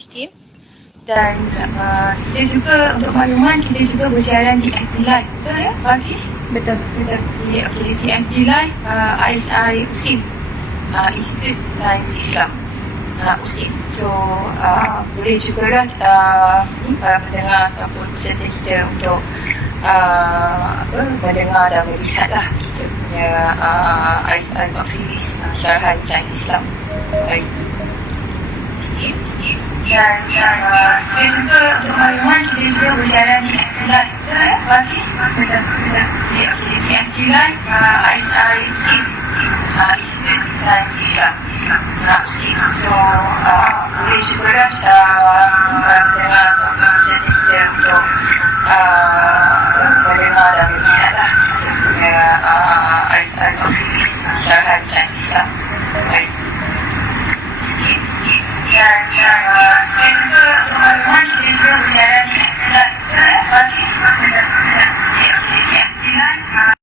esteem. Dan kita juga untuk makluman, kita juga bersiaran di MP Live. Betul ya, Bagis? Betul. Di MP Live, isi.usim, Institut Sains Islam, USIM. So boleh juga lah para pendengar ataupun peserta kita untuk mendengar dan melihat lah kita punya ISI Talk Series Syarahan Sains Islam hari ini. Dan kita juga untuk makluman, kita juga bersiaran di MP Live. Betul ya, Bagis? Betul. Di MP Live, isi.usim, Institut Sains Islam, USIM. So boleh juga lah para pendengar ataupun peserta kita untuk mendengar dan melihat lah kita punya ISI Talk Series Syarahan Sains Islam hari ini. Dan kita juga untuk makluman, kita juga bersiaran di MP Live. Betul ya, Bagis? Di MP Live.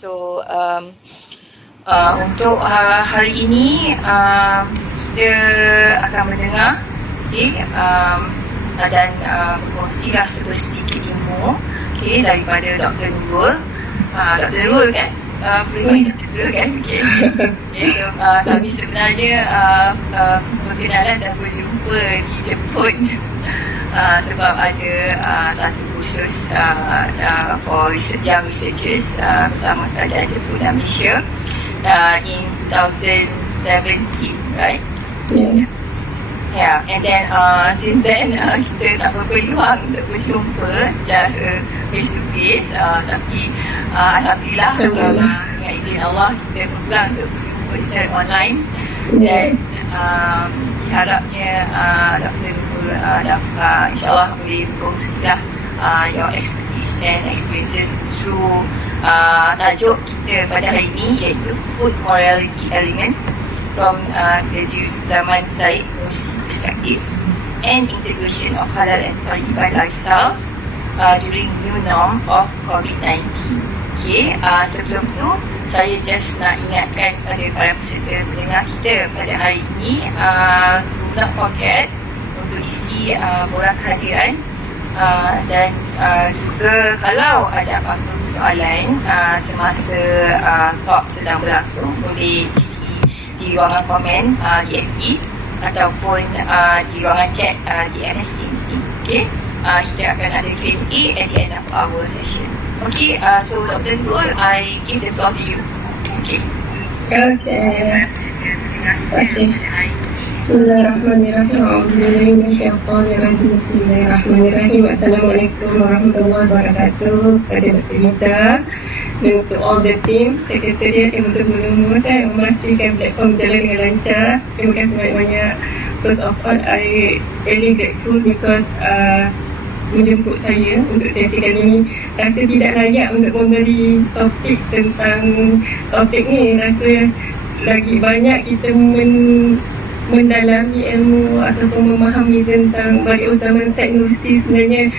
So untuk hari ini kita akan mendengar, dan berkongsilah sedikit ilmu daripada Dr. Nurul. Dr. Nurul kan? Boleh Dr. Nurul kan? So kami sebenarnya berkenalan dan berjumpa di Jepun. Sebab ada satu kursus for young researchers bersama Kerajaan Jepun dan Malaysia in 2017, right? Yeah, and then since then kita tak berpeluang untuk berjumpa secara face to face, tapi alhamdulillah dengan izin Allah kita berpeluang untuk berjumpa secara online, dan diharapnya Dr. Nurul insyaAllah boleh berkongsilah your expertise and experiences through tajuk kita pada hari ini, iaitu Food Morality Elements from Bediuzzaman Nursi Perspectives and Integration of Halal and Tayyiban Lifestyles during new norm of COVID-19. Sebelum tu saya just nak ingatkan kepada para peserta pendengar kita pada hari ini, do not forget untuk isi borang kehadiran, dan juga kalau ada apa-apa soalan semasa talk sedang berlangsung, boleh isi di ruangan komen di FB ataupun di ruangan chat di MS Teams ni. Kita akan ada Q&A at the end of our session. So Dr. Nurul, I give the floor to you. Bismillahirrahmanirrahim. Bismillahirrahmanirrahim. Assalamualaikum warahmatullahi wabarakatuh kepada Dr. Nita dan untuk all the team, sekretariat yang betul-betul memastikan platform berjalan dengan lancar. Terima kasih banyak-banyak. First of all, I really grateful because menjemput saya untuk sesi kali ini. Rasa tidak layak untuk memberi topik tentang topik ni. Rasa lagi banyak kita mendalami ilmu ataupun memahami tentang Bediuzzaman Nursi. Sebenarnya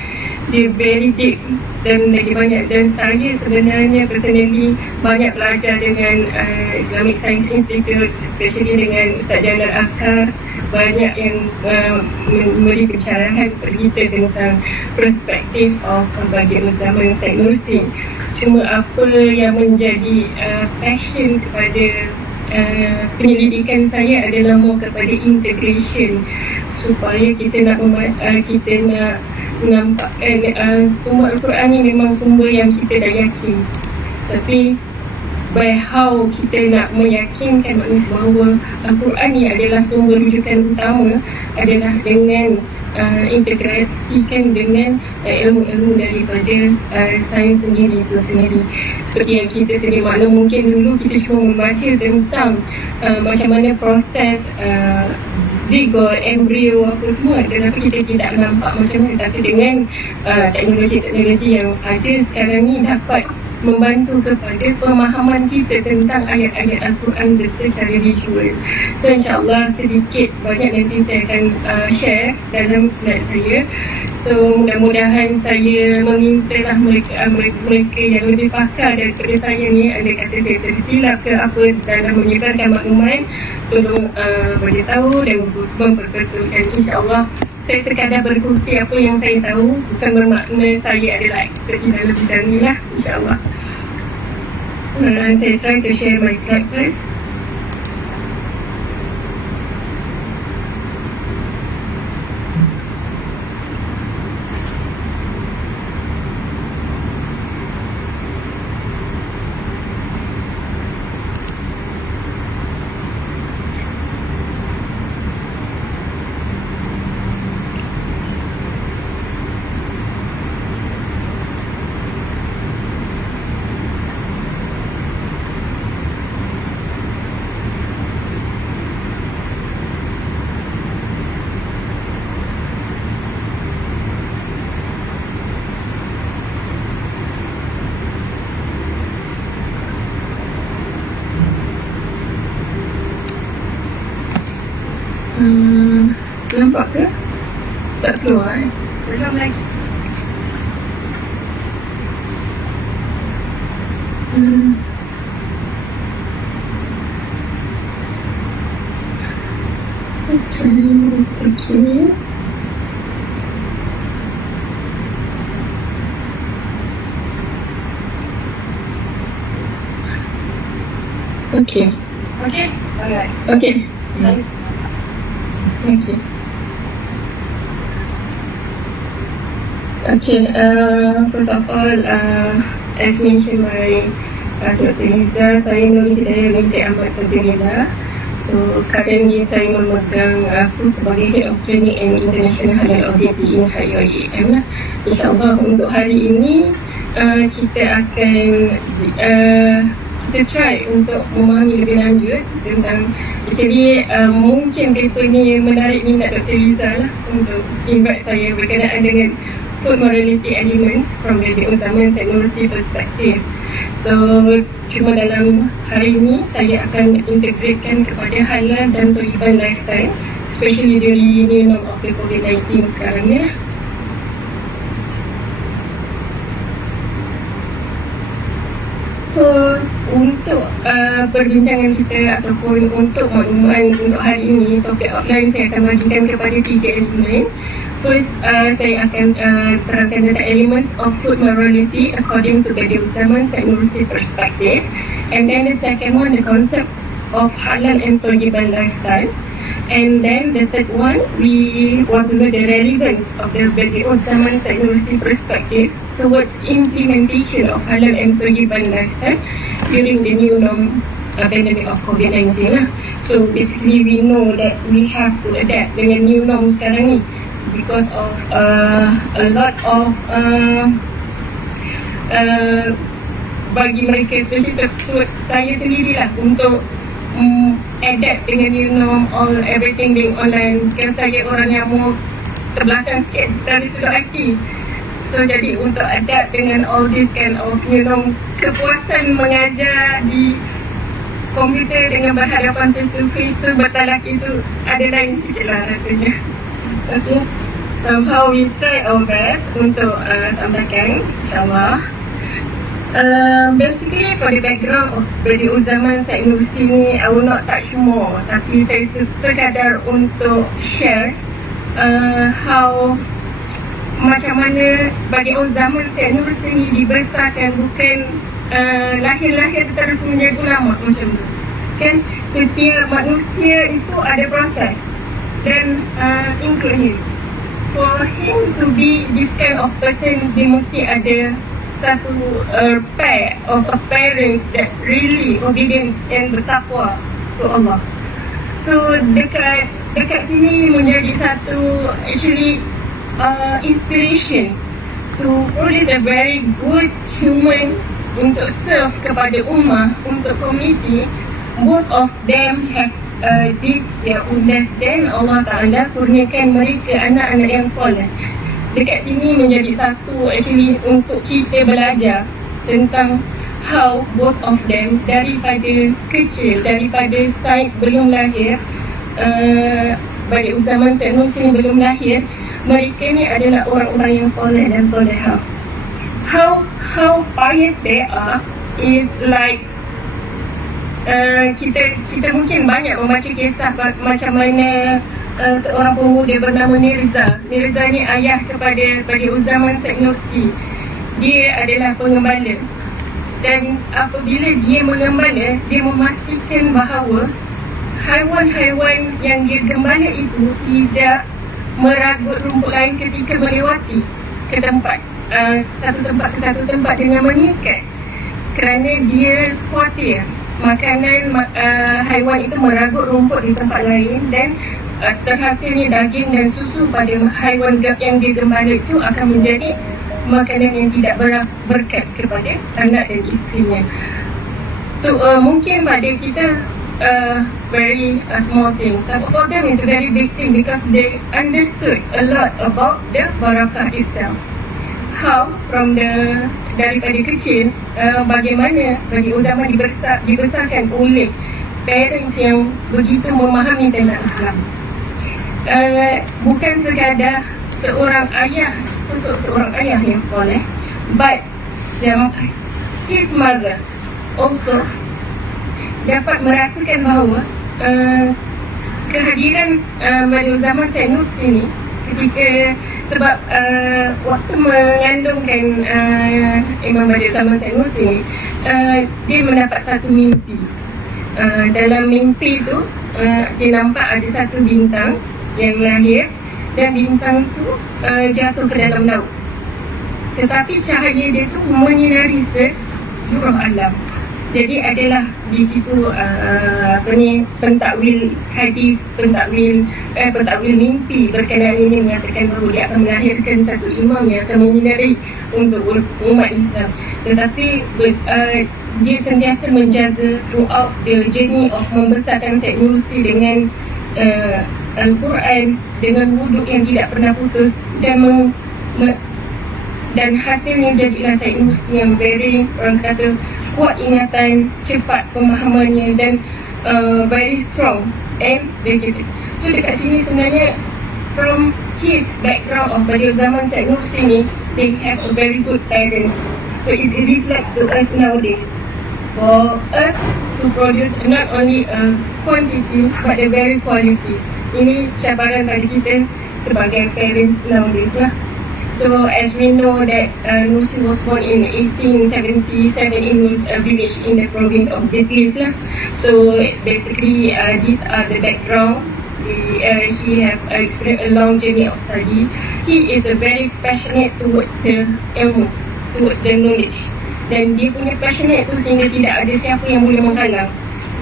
dia very deep dan lagi banyak, dan saya sebenarnya personally banyak belajar dengan Islamic Science Institute, especially dengan Ustaz Jalan Akar. Banyak yang memberi pencerahan kepada kita tentang perspektif of Bediuzzaman Nursi. Cuma apa yang menjadi passion kepada penyelidikan saya adalah more kepada integration, supaya kita nak nampakkan sumber Al-Quran ni memang sumber yang kita dah yakin, tapi by how kita nak meyakinkan manusia bahawa Al-Quran ni adalah sumber rujukan utama adalah dengan integrasikan dengan ilmu-ilmu daripada sains sendiri itu sendiri. Seperti yang kita sedia maklum, mungkin dulu kita cuma membaca tentang macam mana proses zygote, embrio apa semua, tetapi kita tidak nampak macam mana. Tapi dengan teknologi-teknologi yang ada sekarang ni dapat membantu kepada pemahaman kita tentang ayat-ayat Al-Quran secara visual. So insyaAllah sedikit banyak nanti saya akan share dalam slide saya. So mudah-mudahan saya memintalah mereka yang lebih pakar daripada saya ni, ada kata saya tersilap ke apa dalam menyebarkan maklumat, tolong beritahu dan memperbetulkan. InsyaAllah saya sekadar berkongsi apa yang saya tahu, bukan bermakna saya adalah expert di dalam bidang ni lah, insyaAllah. Saya try to share my slide first. Nampak ke? Tak keluar Belum lagi. Okay. Okay? Alright. Okay. Okay. Okay, first of all, as mentioned by Dr. Liza, saya Nursi binti Ahmad Fazilillah. So, currently saya memegang sebagai Head of Training and International Halal Audit di IIM lah. InsyaAllah untuk hari ini kita akan kita try untuk memahami lebih lanjut tentang mungkin paper ni menarik minat Dr. Liza lah untuk invite saya berkenaan dengan food morality elements from the Bediuzzaman Nursi perspective. So, cuma dalam hari ini saya akan integratekan kepada halal dan thayyiban lifestyle, especially during new norm of the COVID-19 sekarang ni. So, untuk perbincangan kita ataupun untuk makluman untuk hari ini, topik outline saya akan bagikan kepada 3 elemen. First, saya akan terangkan tentang elements of food morality according to Bediuzzaman Nursi perspective. And then the second one, the concept of halal and thayyiban lifestyle. And then the third one, we want to know the relevance of the Bediuzzaman Nursi perspective towards implementation of halal and thayyiban lifestyle during the new norm pandemic of COVID-19. So basically we know that we have to adapt dengan new norm sekarang ni because of a lot of bagi mereka, especially untuk saya sendirilah, untuk adapt dengan new norm, all everything being online. Kan saya orang yang mau terbelakang sikit dari sudut IT. So jadi untuk adapt dengan all this kind of new norm, kepuasan mengajar di komputer dengan berhadapan face to face tu bertalak itu ada lain sikit lah rasanya. Okay, somehow we try our best untuk sampaikan, insyaAllah. Basically for the background of Bediuzzaman Nursi ni, I will not touch more, tapi saya sekadar untuk share how macam mana Bediuzzaman Nursi ni dibesarkan, bukan lahir-lahir terus menjadi ulama macam tu. Kan setiap manusia itu ada proses, dan include him. For him to be this kind of person, dia mesti ada satu pair of parents that really obedient and bertakwa to Allah. So dekat sini menjadi satu actually inspiration to produce a very good human untuk serve kepada ummah, untuk community. Both of them have did their best, then Allah Ta'ala kurniakan mereka anak-anak yang soleh. Dekat sini menjadi satu actually untuk kita belajar tentang how both of them daripada kecil, daripada side belum lahir, Bediuzzaman Nursi belum lahir, mereka ni adalah orang-orang yang soleh dan solehah. How pious they are is like kita mungkin banyak membaca kisah macam mana seorang pemuda bernama Mirza. Mirza ni ayah kepada Bediuzzaman Nursi. Dia adalah pengembala, dan apabila dia mengembala, dia memastikan bahawa haiwan-haiwan yang dia gembala itu tidak meragut rumput lain ketika melewati ke tempat satu tempat ke satu tempat dengan mengikat, kerana dia khawatir makanan haiwan itu meragut rumput di tempat lain, dan terhasilnya daging dan susu pada haiwan yang dia gembala itu akan menjadi makanan yang tidak berkat kepada anak dan isterinya. So mungkin pada kita very small thing, but for them it's a very big thing because they understood a lot about the barakah itself. How from daripada kecil, bagaimana Bediuzzaman dibesarkan oleh parents yang begitu memahami tentang Islam. Bukan sekadar seorang ayah, sosok seorang ayah yang soleh, but his mother also dapat merasakan bahawa kehadiran Bediuzzaman Nursi ni ketika, sebab waktu mengandungkan Imam Bediuzzaman Nursi ni, dia mendapat satu mimpi. dalam mimpi tu dia nampak ada satu bintang yang lahir, dan bintang tu jatuh ke dalam laut. Tetapi cahaya dia tu menyinari seluruh alam. Jadi adalah di situ pentakwil hadis, pentakwil mimpi berkenaan ini mengatakan bahawa dia akan melahirkan satu imam yang akan menyinari untuk umat Islam. Tetapi dia sentiasa menjaga throughout the journey of membesarkan Syed Nursi dengan Al-Quran, dengan wuduk yang tidak pernah putus, dan hasilnya jadilah Syed Nursi yang very, orang kata, kuat ingatan, cepat pemahamannya, dan very strong and dedicated. So dekat sini sebenarnya from his background of Bediuzzaman Syed Nursi ni, they have a very good parents. So it reflects to us nowadays for us to produce not only a quantity but a very quality. Ini cabaran bagi kita sebagai parents nowadays lah. So as we know that Nursi was born in 1877 in a village in the province of Bediuzzaman lah. So basically these are the background. He have experienced a long journey of study. He is a very passionate towards the ilmu, towards the knowledge. Dan dia punya passionate tu sehingga tidak ada siapa yang boleh menghalang.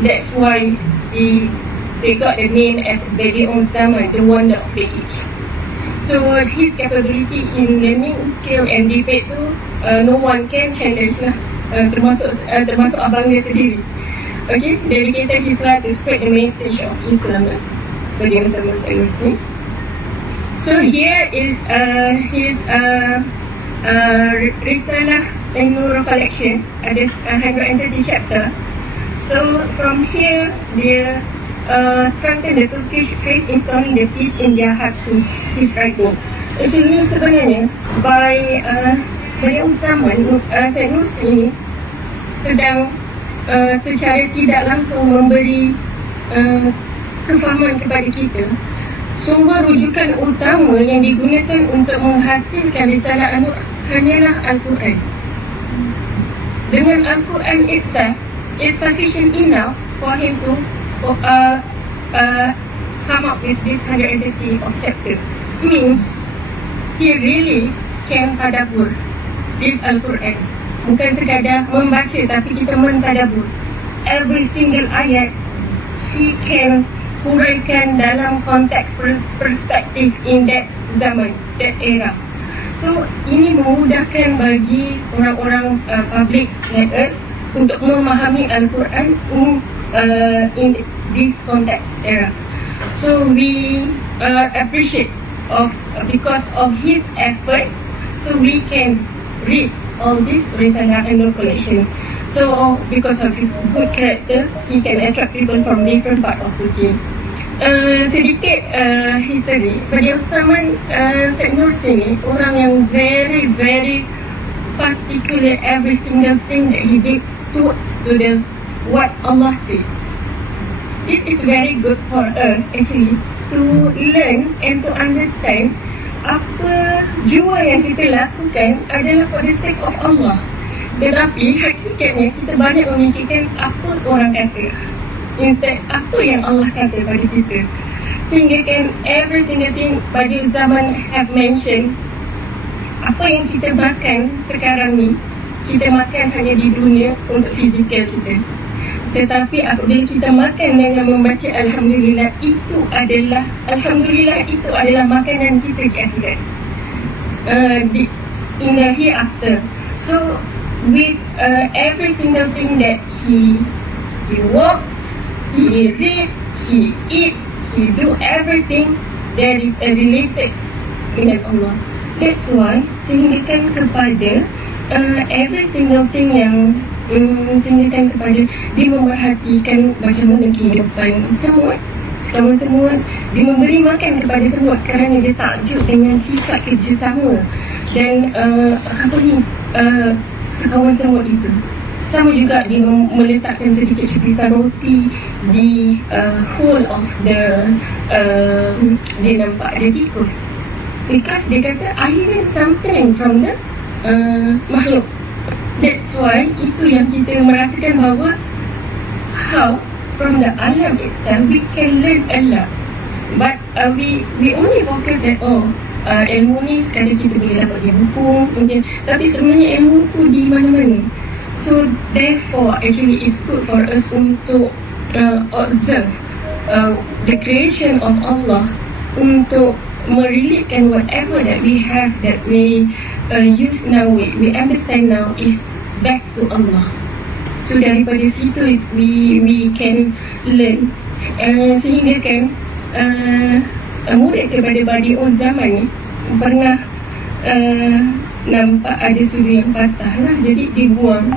That's why they got the name as Bediuzzaman, the wonder of the age. So his capability in learning skill and debate tu no one can challenge lah, termasuk abang dia sendiri. Okay, dedicated his life to spread the message of Islam lah, Bediuzzaman Syed Nursi. So here is his Risalah Nur collection, ada 130 chapter. So from here dia strengthen the Turkish faith, installing the peace in their hearts to his writing. Actually sebenarnya by Bediuzzaman Syed Nursi ini sedang secara tidak langsung memberi kefahaman kepada kita sumber rujukan utama yang digunakan untuk menghasilkan risalah An-Nur hanyalah Al-Quran. Dengan Al-Quran itself is sufficient enough for him to come up with this 130 of chapter. Means he really can tadabbur this Al-Quran. Bukan sekadar membaca, tapi kita mentadabbur. Every single ayat he can huraikan dalam konteks perspektif in that zaman, that era. So ini memudahkan bagi orang-orang public like us untuk memahami Al-Quran in this context era. So we appreciate because of his effort, so we can read all this Risalah An-Nur collection. So because of his good character, he can attract people from different part of Turkey. Sedikit history, Bediuzzaman Syed Nursi ni orang yang very very particular every single thing that he did towards to the what Allah said. This is very good for us actually to learn and to understand apa jua yang kita lakukan adalah for the sake of Allah. Tetapi hakikatnya kita banyak memikirkan apa orang kata instead apa yang Allah kata pada kita. Sehingga kan every single thing Bediuzzaman have mentioned, apa yang kita makan sekarang ni, kita makan hanya di dunia untuk fizikal kita. Tetapi apabila kita makan dengan membaca Alhamdulillah, itu adalah makanan kita di akhirat, in the hereafter. So with every single thing that he walk, he read, he eat, he do everything, there is a related dengan Allah. That's why sehinggakan kepada every single thing yang sehinggakan kepada dia memerhatikan macam mana kehidupan semut, sekawan semut, dia memberi makan kepada semut kerana dia takjub dengan sifat kerjasama dan sekawan semut itu. Sama juga dia meletakkan sedikit cepisan roti di hole of the dia nampak ada tikus, because dia kata air ni something from the makhluk. That's why itu yang kita merasakan bahawa how from the alam itself, we can learn a lot. But we only focus that ilmu ni sekadar kita boleh dapat di buku mungkin, tapi sebenarnya ilmu tu di mana-mana. So therefore actually it's good for us untuk observe the creation of Allah, untuk merelatekan whatever that we have, that we use now, we understand now is back to Allah. So daripada situ we can learn, sehingga kan murid kepada Bediuzzaman ni pernah nampak ada sudu yang patah lah, jadi dibuang.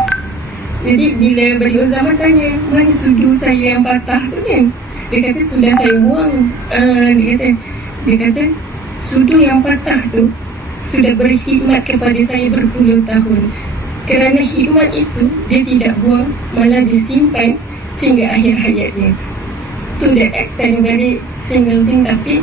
Jadi bila Bediuzzaman tanya, mana sudu saya yang patah tu kan, dia kata sudah saya buang. Dia kata sudu yang patah tu sudah berkhidmat kepada saya berpuluh tahun. Kerana khidmat itu dia tidak buang, malah disimpan sehingga akhir hayatnya. To that extent, very single thing, tapi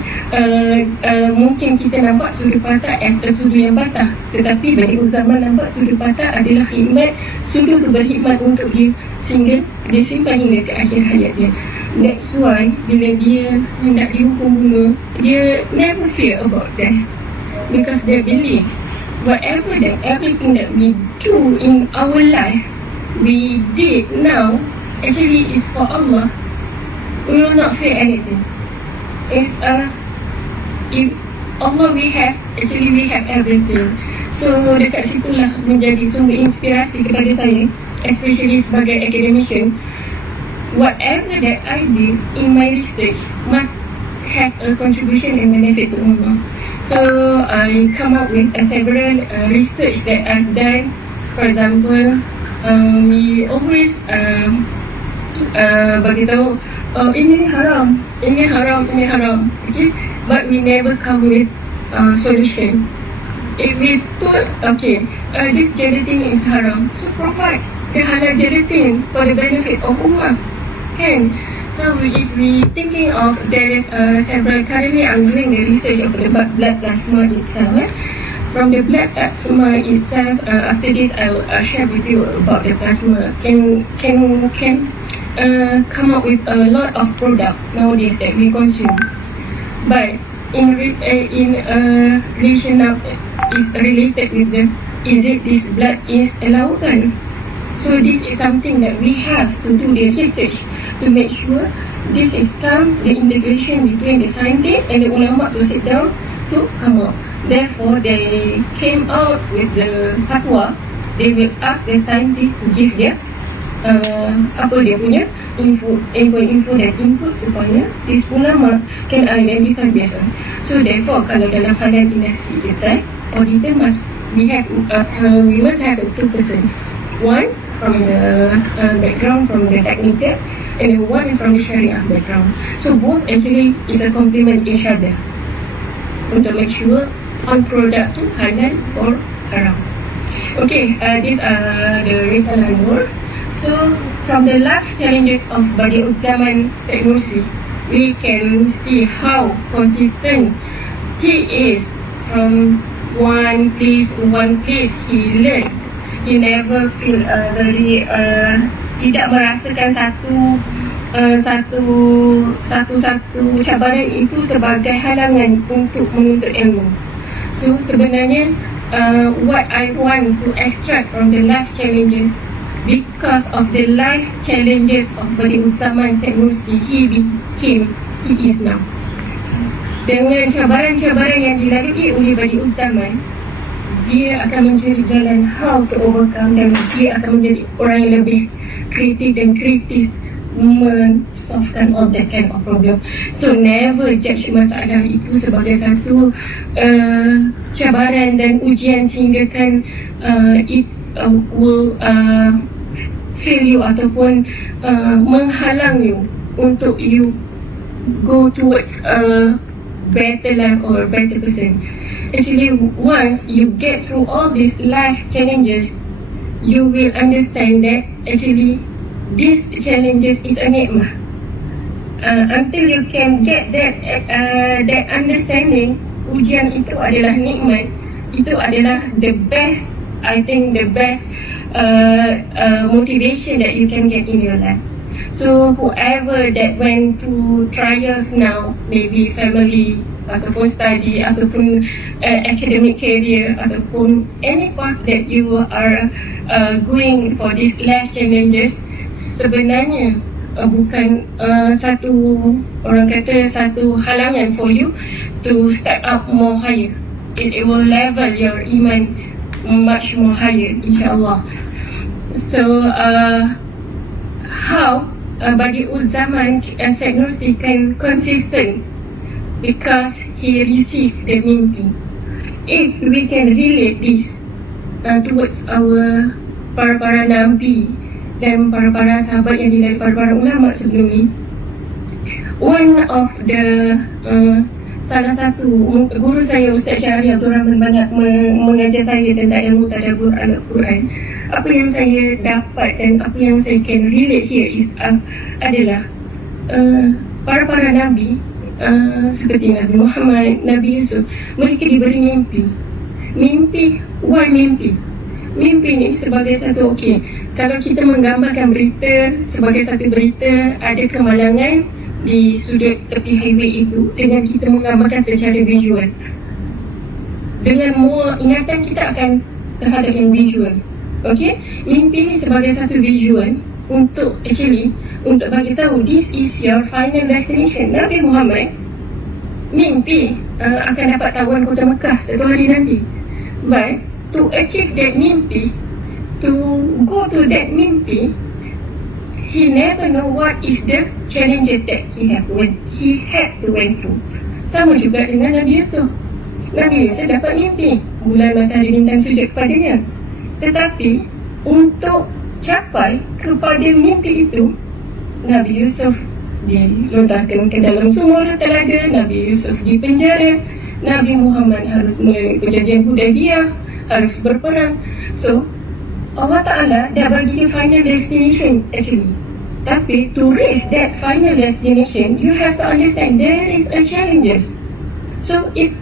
mungkin kita nampak sudut patah as a sudut yang patah, tetapi Bediuzzaman nampak sudut patah adalah khidmat, sudut tu berkhidmat untuk dia sehingga dia simpan hingga ke akhir hayat dia. That's why bila dia hendak dihukum bunuh, dia never fear about that, because they believe whatever that everything that we do in our life, we did now actually is for Allah. We will not fear anything. It's if Allah we have everything. So dekat situlah menjadi sumber inspirasi kepada saya, especially sebagai academician. Whatever that I did in my research must have a contribution and benefit to Allah. So I come up with several research that I've done. For example, we always beritahu ini haram, ini haram, ini haram, okay? But we never come with solution. If we thought, okay, this gelatin is haram, so provide the halal gelatin for the benefit of ummah, kan? So if we thinking of, there is several, currently I'm doing the research of the blood plasma itself. From the blood plasma itself, after this I'll share with you about the plasma. Can come up with a lot of product nowadays that we consume, but in relation of is related with the, is it this blood is lautan? So this is something that we have to do the research to make sure this is come the integration between the scientists and the ulama to sit down to come up. Therefore they came out with the fatwa. They will ask the scientists to give their apa dia punya info dan input supaya these ulama can identify based on. So therefore kalau dalam halal industry itself, auditor we must have a two person, one from the background from the technical and then one from the Sharia background. So both actually is a complement each other untuk make sure on product tu halal or haram. Okay, these are the risalah Nur. So from the life challenges of Bediuzzaman Syed Nursi, we can see how consistent he is. From one place to one place he learned. He never feel very tidak merasakan satu cabaran itu sebagai halangan untuk menuntut ilmu. So sebenarnya what I want to extract from the life challenges, because of the life challenges of Bediuzzaman Syed Nursi, he is now. Dengan cabaran-cabaran yang dilalui oleh Bediuzzaman, dia akan mencari jalan how to overcome, dan dia akan menjadi orang yang lebih kreatif dan kritis men-solvekan all that kind of problem. So never judge masalah itu sebagai satu cabaran dan ujian sehingga kan it will fail you ataupun menghalang you untuk you go towards a better life or a better person. Actually, once you get through all these life challenges, you will understand that actually these challenges is a nikmah. Until you can get that understanding, ujian itu adalah nikmat. Itu adalah the best, I think the best motivation that you can get in your life. So whoever that went through trials now, maybe family ataupun study ataupun academic career ataupun any path that you are going for these life challenges, sebenarnya bukan satu, orang kata, satu halangan for you to step up more higher. It will level your iman much more higher, insyaAllah. So how Bediuzzaman Syed Nursi can consistent because he received the mimpi. If we can relate this towards our para nabi dan para sahabat yang dilalui para ulama sebelum ni, one of the salah satu guru saya, Ustaz Syahri Abdul Rahman, banyak mengajar saya tentang ilmu tadabbur Al-Quran. Apa yang saya dapat dan apa yang saya can relate here adalah para nabi seperti Nabi Muhammad, Nabi Yusuf, mereka diberi mimpi. Why mimpi? Mimpi ni sebagai satu, kalau kita menggambarkan berita sebagai satu berita, ada kemalangan di sudut tepi highway itu, dengan kita menggambarkan secara visual, dengan more ingatan kita akan terhadap yang visual. Mimpi ni sebagai satu visual untuk bagi tahu this is your final destination. Nabi Muhammad mimpi akan dapat tawan kota Mekah satu hari nanti, but to achieve that mimpi, to go to that mimpi, he never know what is the challenges that he had to went through. Sama juga dengan Nabi Yusuf. Nabi Yusuf dapat mimpi bulan, matahari, bintang sujud kepadanya, tetapi untuk capai kepada mimpi itu, Nabi Yusuf dilontarkan ke dalam sumur telaga, Nabi Yusuf dipenjara, Nabi Muhammad harus melalui perjanjian Hudaybiyah, harus berperang. So Allah Ta'ala dah bagi you final destination actually. Tapi to reach that final destination, you have to understand there is a challenges. So it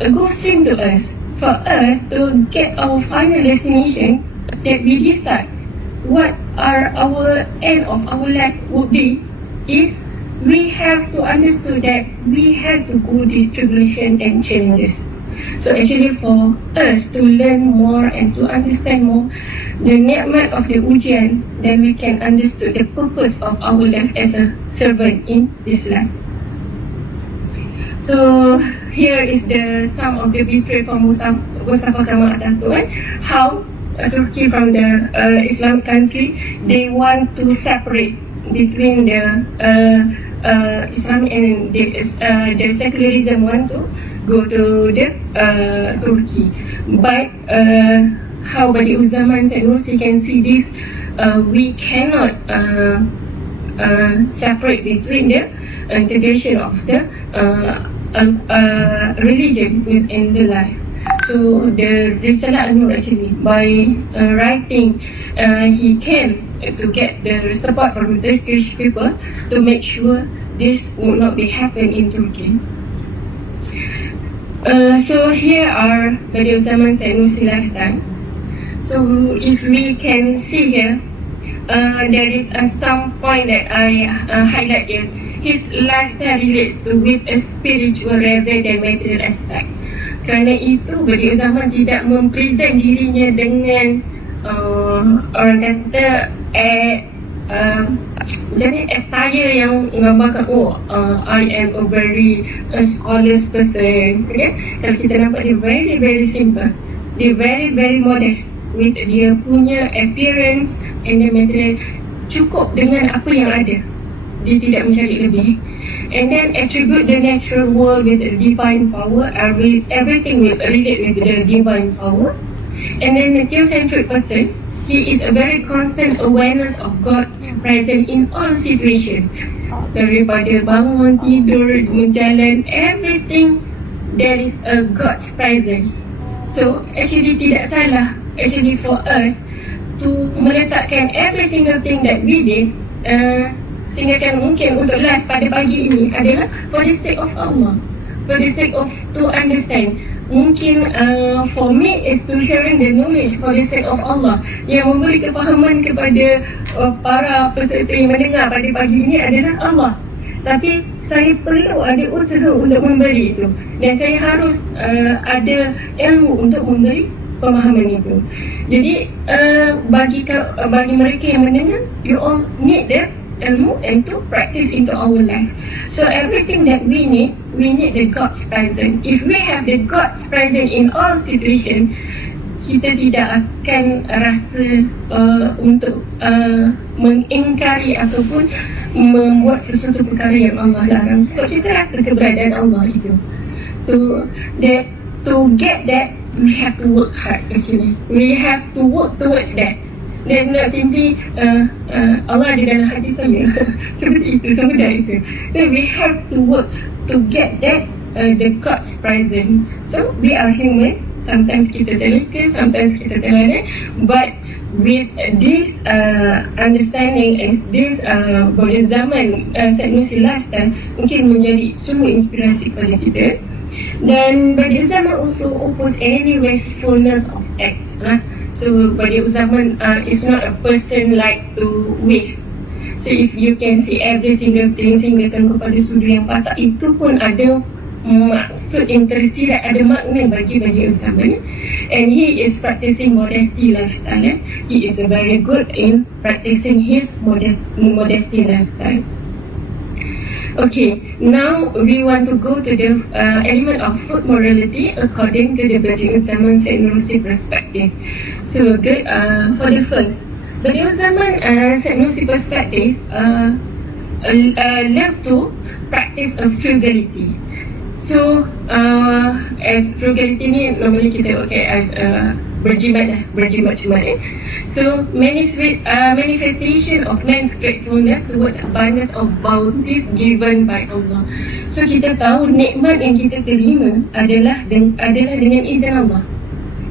goes seem to us, for us to get our final destination, that we decide what are our end of our life would be, is we have to understand that we have to go this tribulation and challenges. So actually for us to learn more and to understand more the nikmat of the ujian, then we can understand the purpose of our life as a servant in this life. So here is the some of the betray from Mustafa Kemal Atatürk, how Turkey from the Islamic country, they want to separate between the Islam and the secularism, want to go to the Turkey. But how Bediuzzaman Syed Nursi can see this, we cannot separate between the integration of the religion within the life. So the Risalah An-Nur actually, by writing, he can to get the support from the Turkish people to make sure this would not be happen in Turkey. So here are Bediuzzaman Syed Nursi lifetime. So if we can see here, there is some point that I highlight here. His lifestyle relates to with a spiritual rather than material aspect. Kerana itu Bediuzzaman tidak mempresent dirinya dengan orang kata jadi attire yang menggambarkan I am a very scholars person. Kalau kita nampak dia very very simple, dia very very modest with dia punya appearance and the material, cukup dengan apa yang ada, dia tidak mencari lebih. And then attribute the natural world with the divine power, everything will relate with the divine power. And then the theocentric person, he is a very constant awareness of God's presence in all situations. Daripada bangun, tidur, menjalan, everything there is a God's presence. So actually tidak salah actually for us to meletakkan every single thing that we did, sehingga kan mungkin untuk live pada pagi ini adalah for the sake of Allah, for the sake of to understand mungkin for me is to sharing the knowledge for the sake of Allah, yang memberi kefahaman kepada para peserta yang mendengar pada pagi ini adalah Allah. Tapi saya perlu ada usaha untuk memberi itu, dan saya harus ada ilmu untuk memberi pemahaman itu. Jadi bagi mereka yang mendengar, you all need the ilmu and to practice into our life. So everything that we need the God's presence. If we have the God's presence in all situation, kita tidak akan rasa untuk mengingkari ataupun membuat sesuatu perkara yang Allah larang, sebab kita rasa keberadaan Allah itu. So that to get that, we have to work hard actually. We have to work towards that. Dan not simply Allah ada dalam hati saya seperti itu, semudah itu. Then we have to work to get that the God's presence. So we are human. Sometimes kita terluka, sometimes kita terlena, but with this understanding and this Bediuzzaman Nursi lifestyle mungkin menjadi sumber inspirasi kepada kita. Dan Bediuzzaman also oppose any wastefulness of acts. So Bediuzzaman is not a person like to waste. So if you can see every single thing sehinggakan kepada sudut yang patah, itu pun ada maksud yang tersirat, ada makna bagi Bediuzzaman. And he is practicing modesty lifestyle. He is very good in practicing his modesty lifestyle. Okay, now we want to go to the element of food morality according to the Bediuzzaman Nursi perspective. So good, for the first, Bediuzzaman Nursi perspective love to practice a frugality. So as frugality ni normally kita as berjimat cuman. So manifestation of man's gratefulness towards abundance of bounties given by Allah. So kita tahu nikmat yang kita terima adalah dengan izin Allah.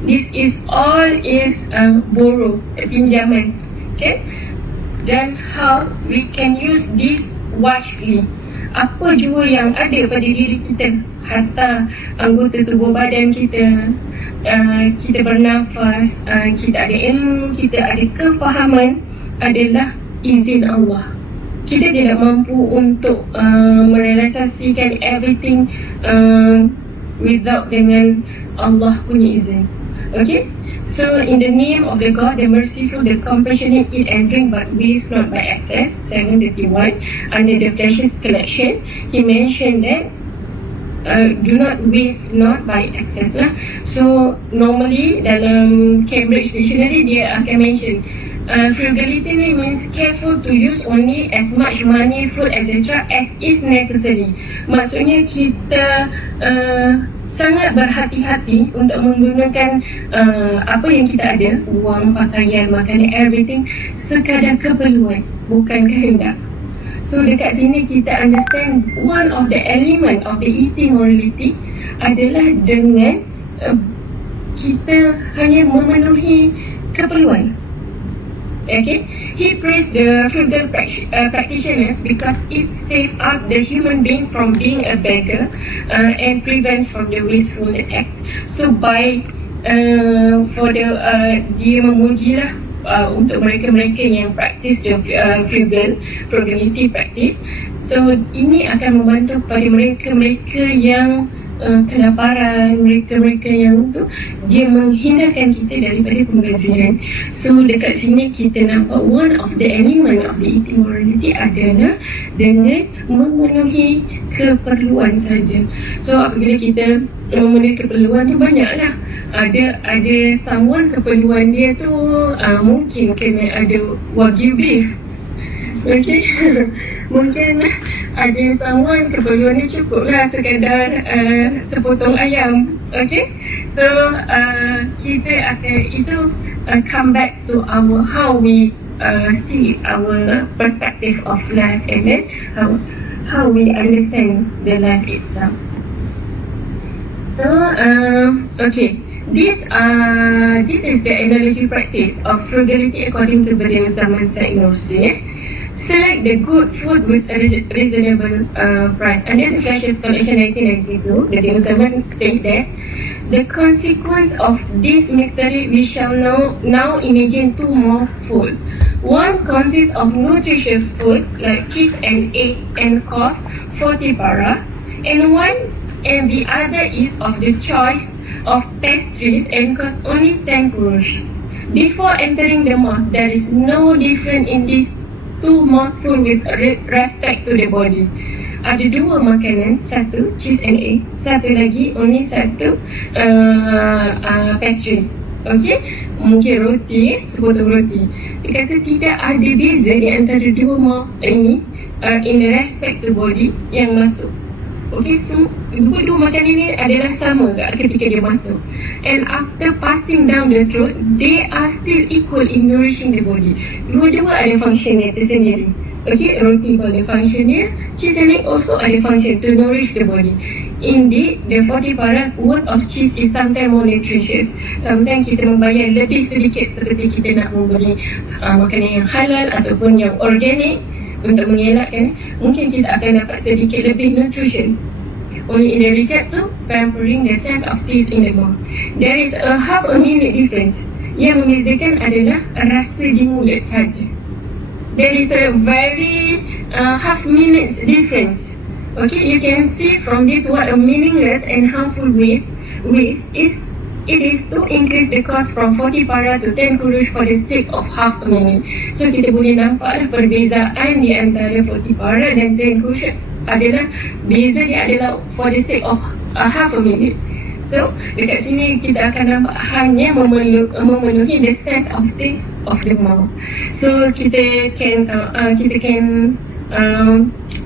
This is all is borrow, pinjaman. Okay, then how we can use this wisely. Apa jua yang ada pada diri kita, harta, anggota tubuh badan kita, kita bernafas, kita ada ilmu, kita ada kefahaman, adalah izin Allah. Kita tidak mampu untuk merealisasikan everything without dengan Allah punya izin. Okay, so in the name of the God, the merciful, the compassionate, eat and drink but waste not by excess. 731, under the precious collection, he mentioned that do not waste not by excess lah. So normally dalam Cambridge Dictionary dia akan mention frugality means careful to use only as much money, food, etc. as is necessary. Maksudnya kita sangat berhati-hati untuk menggunakan apa yang kita ada, wang, pakaian, makanan, everything sekadar keperluan, bukan kehendak. So dekat sini kita understand one of the element of the eating morality adalah dengan kita hanya memenuhi keperluan. Okay, he praised the frugal practitioners because it saves up the human being from being a beggar and prevents from the wasteful acts. So by for the dia memujilah untuk mereka-mereka yang practice the frugality practice. So ini akan membantu pada mereka-mereka yang kelaparan, mereka-mereka yang tu dia menghindarkan kita daripada pembaziran. So dekat sini kita nampak one of the element of the eating morality adalah dengan memenuhi keperluan saja. So apabila kita memenuhi keperluan tu banyaklah. Ada someone keperluan dia tu mungkin kena ada wagyu beef. Okay. Mungkin ada someone keperluannya cukuplah sekadar sepotong ayam. Okay, so kita akan itu come back to our how we see our perspective of life, and then how we understand the life itself. So okay, this is the analogy practice of frugality according to Bediuzzaman Nursi. Select the good food with a reasonable price. Under the Flashes Collection 1992, Bediuzzaman said that the consequence of this mystery we shall now imagine two more foods. One consists of nutritious food like cheese and egg and cost 40 para, and the other is of the choice of pastries and cost only 10 kurush. Before entering the mouth, there is no difference in these two mouthful with respect to the body. Ada dua makanan, satu cheese and egg, satu lagi only satu pastry. Okay, mungkin roti, sepotong roti. Dia kata tidak ada beza di antara dua mouth ini in the respect to body yang masuk. Okay, so dua makanan ini adalah sama ketika dia masuk. And after passing down the throat, they are still equal in nourishing the body. Dua-dua ada function dia tersendiri. Okay, roti pun ada function dia, cheese and egg also ada function to nourish the body. Indeed, the 40 para worth of cheese is sometimes more nutritious. Sometimes kita membayar lebih sedikit seperti kita nak membeli makanan yang halal ataupun yang organic untuk mengelakkan, mungkin kita akan dapat sedikit lebih nutrition. Only in the regard to pampering the sense of taste in the mouth. There is a half a minute difference. Yang membezakan adalah rasa di mulut saja. There is a very half minute difference. Okay, you can see from this what a meaningless and harmful waste is. It is to increase the cost from 40 para to 10 kurush for the sake of half a minute. So kita boleh nampak perbezaan di antara 40 para dan 10 kurush adalah beza dia adalah for the sake of half a minute. So dekat sini kita akan nampak hanya memenuhi the sense of taste of the mouth. So kita can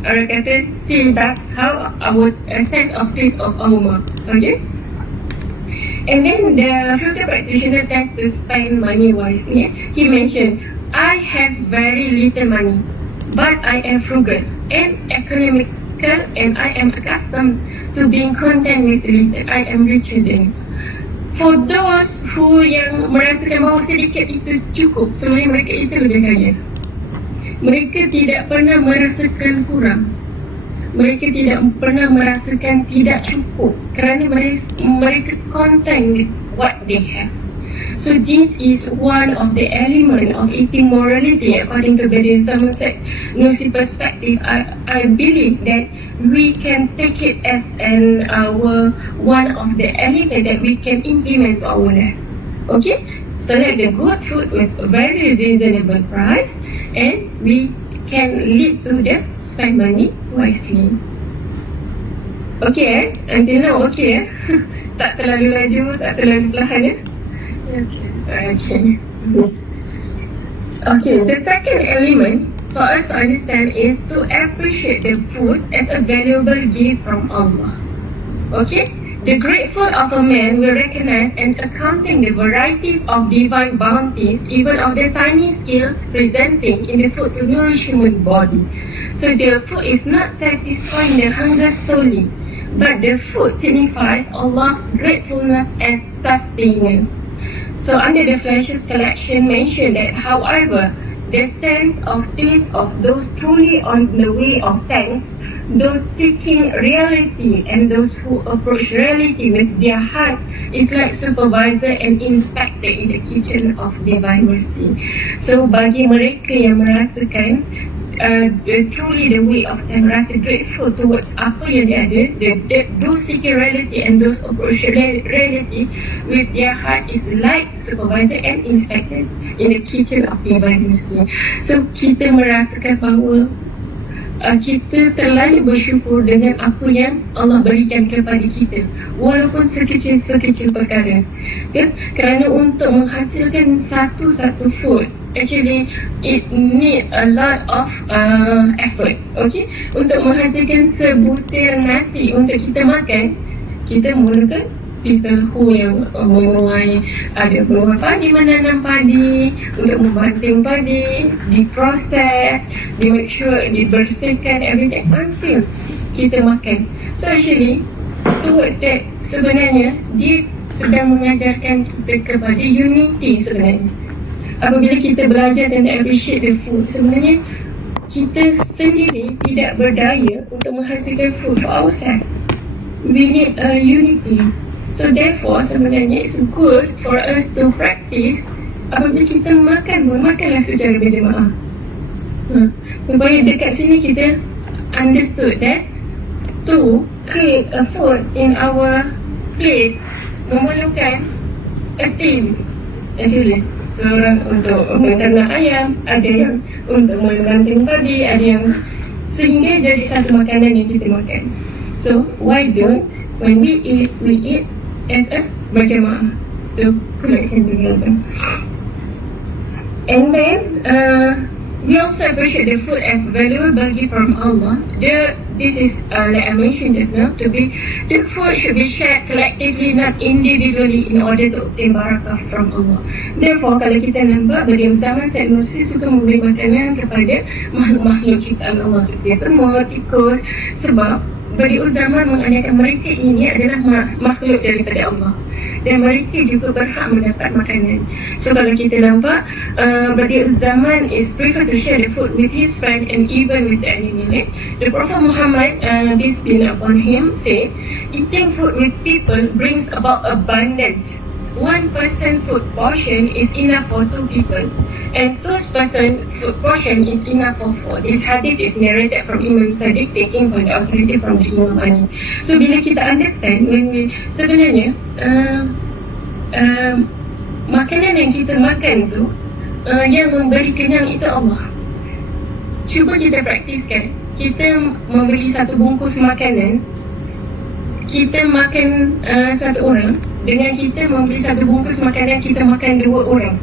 orang kata see back how our sense of taste of our mouth. Okay. And then the future practitioner tends to spend money wisely. He mentioned, I have very little money, but I am frugal and economical, and I am accustomed to being content with little. I am richer than. For those who yang merasakan bahawa sedikit itu cukup, sebenarnya mereka itu lebih kaya. Mereka tidak pernah merasakan kurang. Mereka tidak pernah merasakan tidak cukup kerana mereka content with what they have. So this is one of the element of eating morality according to Bediuzzaman's Nursi perspective. I believe that we can take it as one of the element that we can implement to our life. Okay, select the good food with a very reasonable price, and we can lead to the spend money wisely. Okay, until now okay tak terlalu laju, tak terlalu perlahan Okay, the second element for us to understand is to appreciate the food as a valuable gift from Allah. Okay, the grateful of a man will recognize and accounting the varieties of divine bounties, even of the tiny scales presenting in the food to nourish human body. So the food is not satisfying the hunger solely, but the food signifies Allah's gratefulness as sustainer. So under the Flashes collection mentioned that, however, the sense of taste of those truly on the way of thanks, those seeking reality and those who approach reality with their heart is like supervisor and inspector in the kitchen of divine mercy. So bagi mereka yang merasakan truly the way of them, rasa grateful towards apa yang dia ada, those seeking reality and those approach reality with their heart is like supervisor and inspector in the kitchen of divine mercy. So kita merasakan bahawa kita terlalu bersyukur dengan apa yang Allah berikan kepada kita, walaupun sekecil-sekecil perkara. Okay? Kerana untuk menghasilkan satu-satu food, actually it need a lot of effort. Okay? Untuk menghasilkan sebutir nasi untuk kita makan, kita mulakan people who yang menuai, ada penuai padi, menanam padi, untuk membanting padi, diproses, di make sure, dibersihkan everything until kita makan. So actually towards that, sebenarnya dia sedang mengajarkan kita kepada unity sebenarnya. Apabila kita belajar dan appreciate the food, sebenarnya kita sendiri tidak berdaya untuk menghasilkan food for ourselves. We need a unity. So therefore sebenarnya it's good for us to practice. Apabila kita makan pun, makanlah secara berjemaah. Supaya dekat sini kita understood that to create a food in our plate memerlukan a team actually. Seorang untuk menternak ayam, ada yang untuk melanting padi, ada yang sehingga jadi satu makanan yang kita makan. So why don't when we eat as a berjemaah. So collection together. And then we also appreciate the food as valuable bagi from Allah. This is like I mentioned just now, the food should be shared collectively, not individually, in order to obtain barakah from Allah. Therefore, kalau kita nampak Bediuzzaman Said Nursi suka memberi makanan kepada makhluk-makhluk ciptaan Allah seperti semut, tikus, sebab Bediuzzaman mengatakan mereka ini adalah makhluk daripada Allah dan mereka juga berhak mendapat makanan. So kalau kita nampak Bediuzzaman is prefer to share the food with his friend and even with the animal. The Prophet Muhammad, peace be upon him, said, eating food with people brings about abundance. One person food portion is enough for two people, and two person food portion is enough for four. This hadith is narrated from Imam Sadiq, taking from the authority from the Imam Ali. So bila kita understand, when we sebenarnya makanan yang kita makan tu, yang memberi kenyang itu Allah. Cuba kita praktiskan. Kita membeli satu bungkus makanan, kita makan satu orang, dengan kita membeli satu bungkus makanan, kita makan dua orang,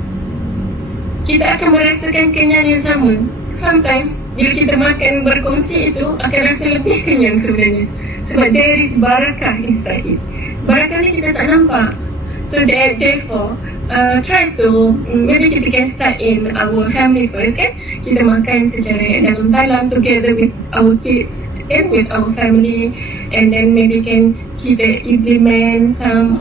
kita akan merasakan kenyang yang sama. Sometimes bila kita makan berkongsi itu akan rasa lebih kenyang sebenarnya, sebab there is barakah inside it. Barakah ni kita tak nampak. So therefore try to, maybe kita can start in our family first, kan? Kita makan secara dalam together with our kids and with our family, and then maybe can kita implement some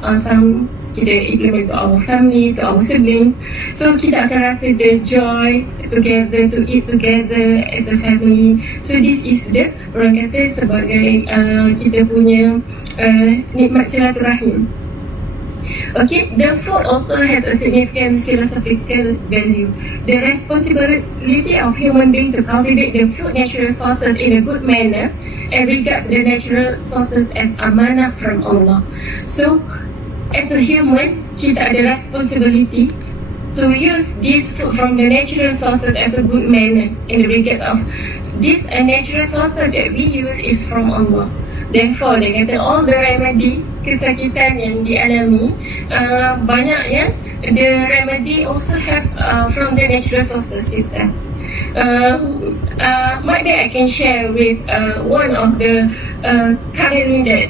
kita implement to our family, to our siblings. So kita akan rasa the joy together, to eat together as a family. So this is the, orang kata sebagai kita punya nikmat silaturahim. Okay, the food also has a significant philosophical value. The responsibility of human being to cultivate the food natural sources in a good manner and regards the natural sources as amanah from Allah. So, as a human, kita ada responsibility to use this food from the natural sources as a good manner in the regards of this natural sources that we use is from Allah. Therefore, dia kata all the remedy kesakitan yang dialami, banyak yang the remedy also have from the natural sources itself. Maybe I can share with one of the currently that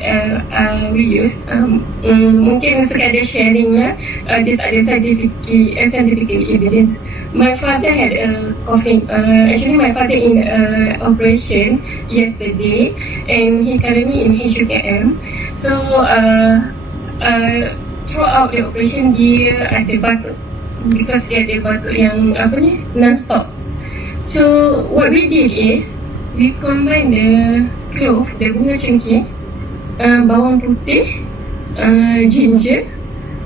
we use. Mungkin sekadar sharing lah, dia tak ada scientific evidence. My father had a coughing. Actually, my father in operation yesterday, and he currently in HUKM. So throughout the operation dia ada batuk, because dia ada batuk yang non-stop. So what we did is we combine the clove, the bunga cengkeh, bawang putih, ginger,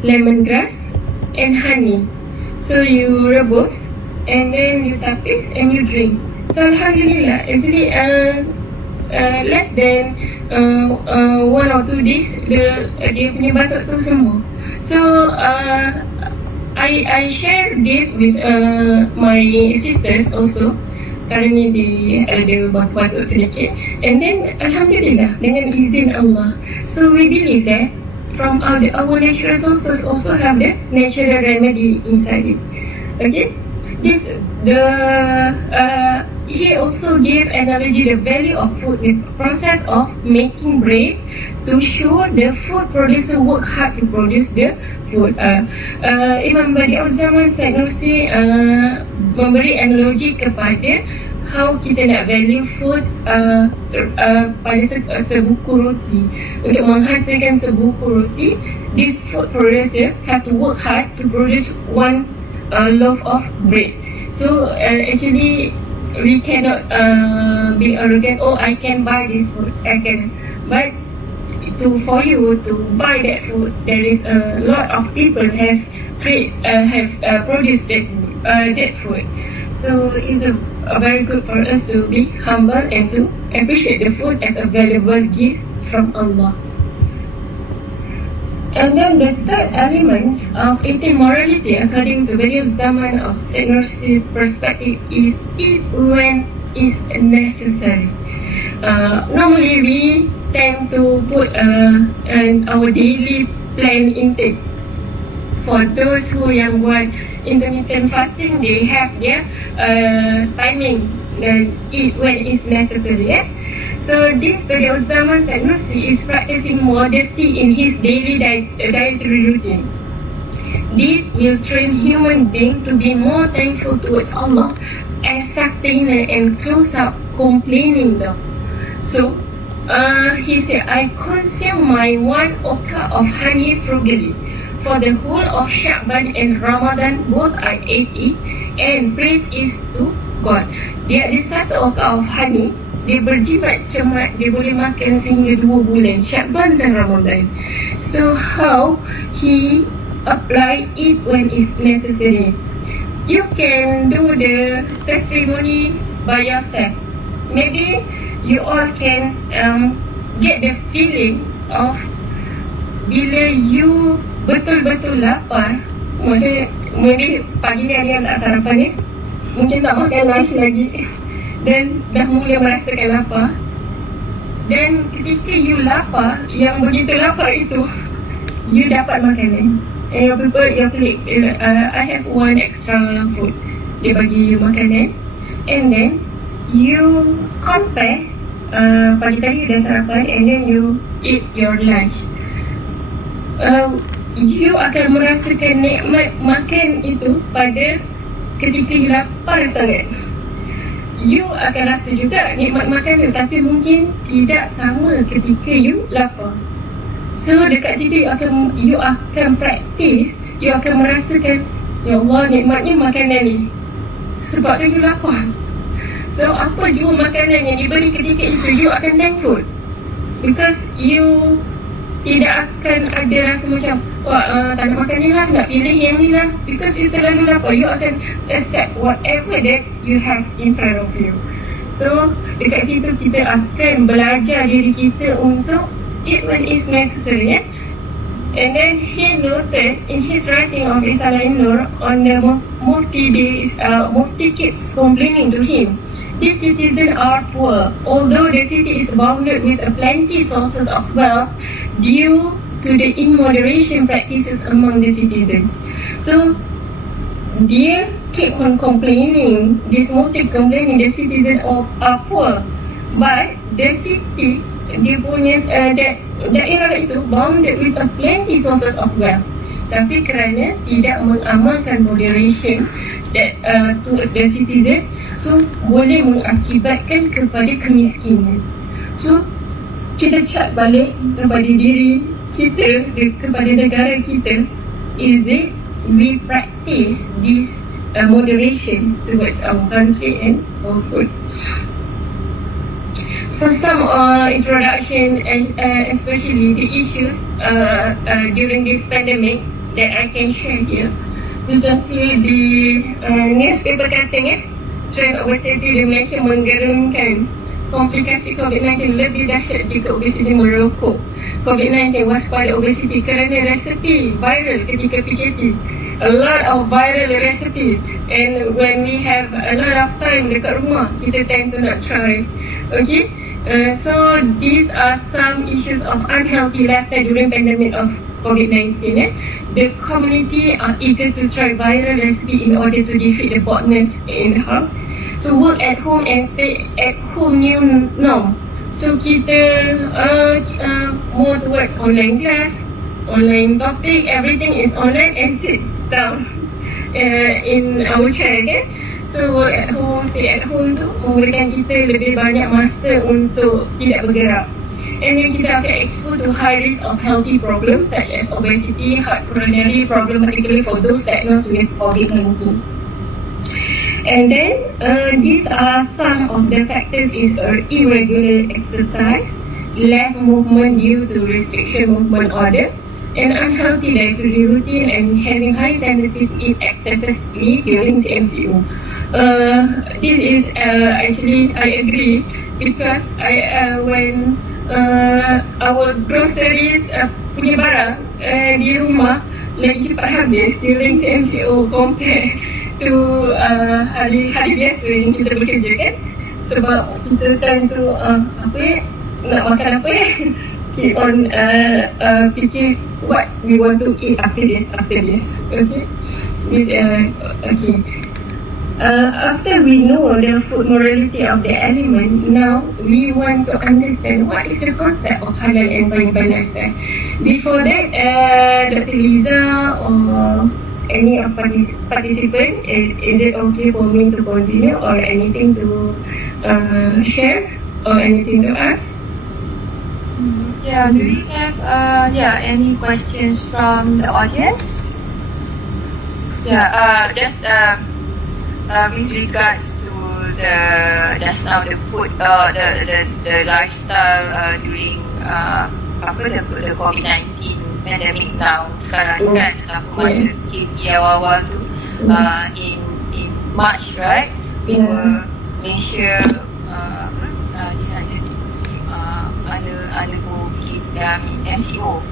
lemongrass, and honey. So you rebus and then you tapis and you drink. So Alhamdulillah, actually less than 1 or 2 days dia punya batuk tu sembuh. So I share this with my sisters also. Currently dia batuk sedikit, and then Alhamdulillah dengan izin Allah. So we believe that from our natural sources also have the natural remedy inside it. Okay, he also gave analogy the value of food with process of making bread to show the food producer work hard to produce the food. Imam Bediuzzaman Said Nursi memberi analogi kepada how kita nak value food pada sebuku roti. Untuk menghasilkan sebuku roti, this food producer have to work hard to produce one loaf of bread. So actually we cannot be arrogant. Oh, I can buy this food. I can, but for you to buy that food, there is a lot of people have produced that food. So it's very good for us to be humble and to appreciate the food as a valuable gift from Allah. And then the third element of eating morality, according to Bediuzzaman of Nursi perspective, is eat when it's necessary. Normally we tend to put our daily plan intake. For those who yang buat intermittent fasting, they have their timing and eat when it's necessary. So this Bediuzzaman Nursi is practicing modesty in his daily dietary routine. This will train human being to be more thankful towards Allah as sustainer and close up complaining though. So he said, I consume my 1 oka of honey frugally. For the whole of Sha'ban and Ramadan, both I ate it, and praise is to God. Dia ada 1 oka of honey. Dia berjimat cermat, dia boleh makan sehingga 2 bulan, Syakban dan Ramadan. So how he apply it when it's necessary? You can do the testimony by yourself. Maybe you all can get the feeling of bila you betul-betul lapar. Maksudnya maybe pagi ni ada yang tak sarapan ni, mungkin tak makan lunch lagi, dan dah mula merasakan lapar. Dan ketika you lapar, yang begitu lapar itu, you dapat makanan. And your people, your colleague, I have 1 extra food. Dia bagi you makanan. And then you compare, pagi tadi you dah sarapan, and then you eat your lunch. You akan merasakan nikmat makan itu pada ketika you lapar sangat. You akan rasa juga nikmat makan tu, tapi mungkin tidak sama ketika you lapar. So dekat situ you akan practice, you akan merasakan, ya Allah nikmatnya makanan ni, sebab tu you lapar. So apa jua makanan yang diberi ketika itu, you akan thankful, because you tidak akan ada rasa macam tak nak makan ni lah, nak pilih yang ni lah, because you terlalu lapar. You akan accept whatever that you have in front of you. So dekat situ kita akan belajar diri kita untuk eat when it's necessary. And then he noted in his writing of Risalah Nur on the Mufti keeps complaining to him, these citizens are poor, although the city is bounded with a plenty sources of wealth due to the immoderation practices among the citizens. So dia keep on complaining, this Mufti complaining the citizens are poor, but the city, dia punya daerah itu bounded with a plenty sources of wealth. Tapi kerana tidak mengamalkan moderation that towards the citizen, so boleh mengakibatkan kepada kemiskinan. So kita check balik kepada diri kita, kepada negara kita, is it we practice this moderation towards our country and our food. For some introduction, especially the issues during this pandemic that I can share here, we can see the newspaper cutting, trend obesity, dia mention menggerunkan komplikasi COVID-19 lebih dahsyat jika obesiti merokok. COVID-19 waspada obesiti kerana resepi viral ketika PKP. A lot of viral recipe, and when we have a lot of time dekat rumah, kita tend to not try. Okay, so these are some issues of unhealthy lifestyle during pandemic of COVID-19. The community are eager to try viral recipe in order to defeat the boldness in harm. So work at home and stay at home new norm. So kita more towards online class, online topic, everything is online and sit down in our chair, okay? So work at home, stay at home tu memberikan kita lebih banyak masa untuk tidak bergerak. And then kita akan exposed to high risk of healthy problems such as obesity, heart, coronary problem, particularly for those diagnosed with COVID-19. And then these are some of the factors is irregular exercise, lack movement due to restriction movement order, and unhealthy dietary routine, and having high tendency to eat excessively during CMCO. This is actually I agree, because I when our groceries punya barang di rumah lagi cepat habis during CMCO compare to hari-hari biasa yang kita bekerja kan, sebab kita kan tu nak makan apa keep on fikir what we want to eat after this okay. This okay. After we know the food morality of the element, now we want to understand what is the concept of halal and thayyibah lifestyle. Before that, Dr. Liza or any of participant, is it okay for me to continue or anything to share or anything to ask? Yeah, do we have any questions from the audience? Yeah, just with regards to the just now the food, the lifestyle during the COVID-19 pandemic now sekarang kan, masa KP awal-awal tu in March, right? We were Malaysia di sana ada MCO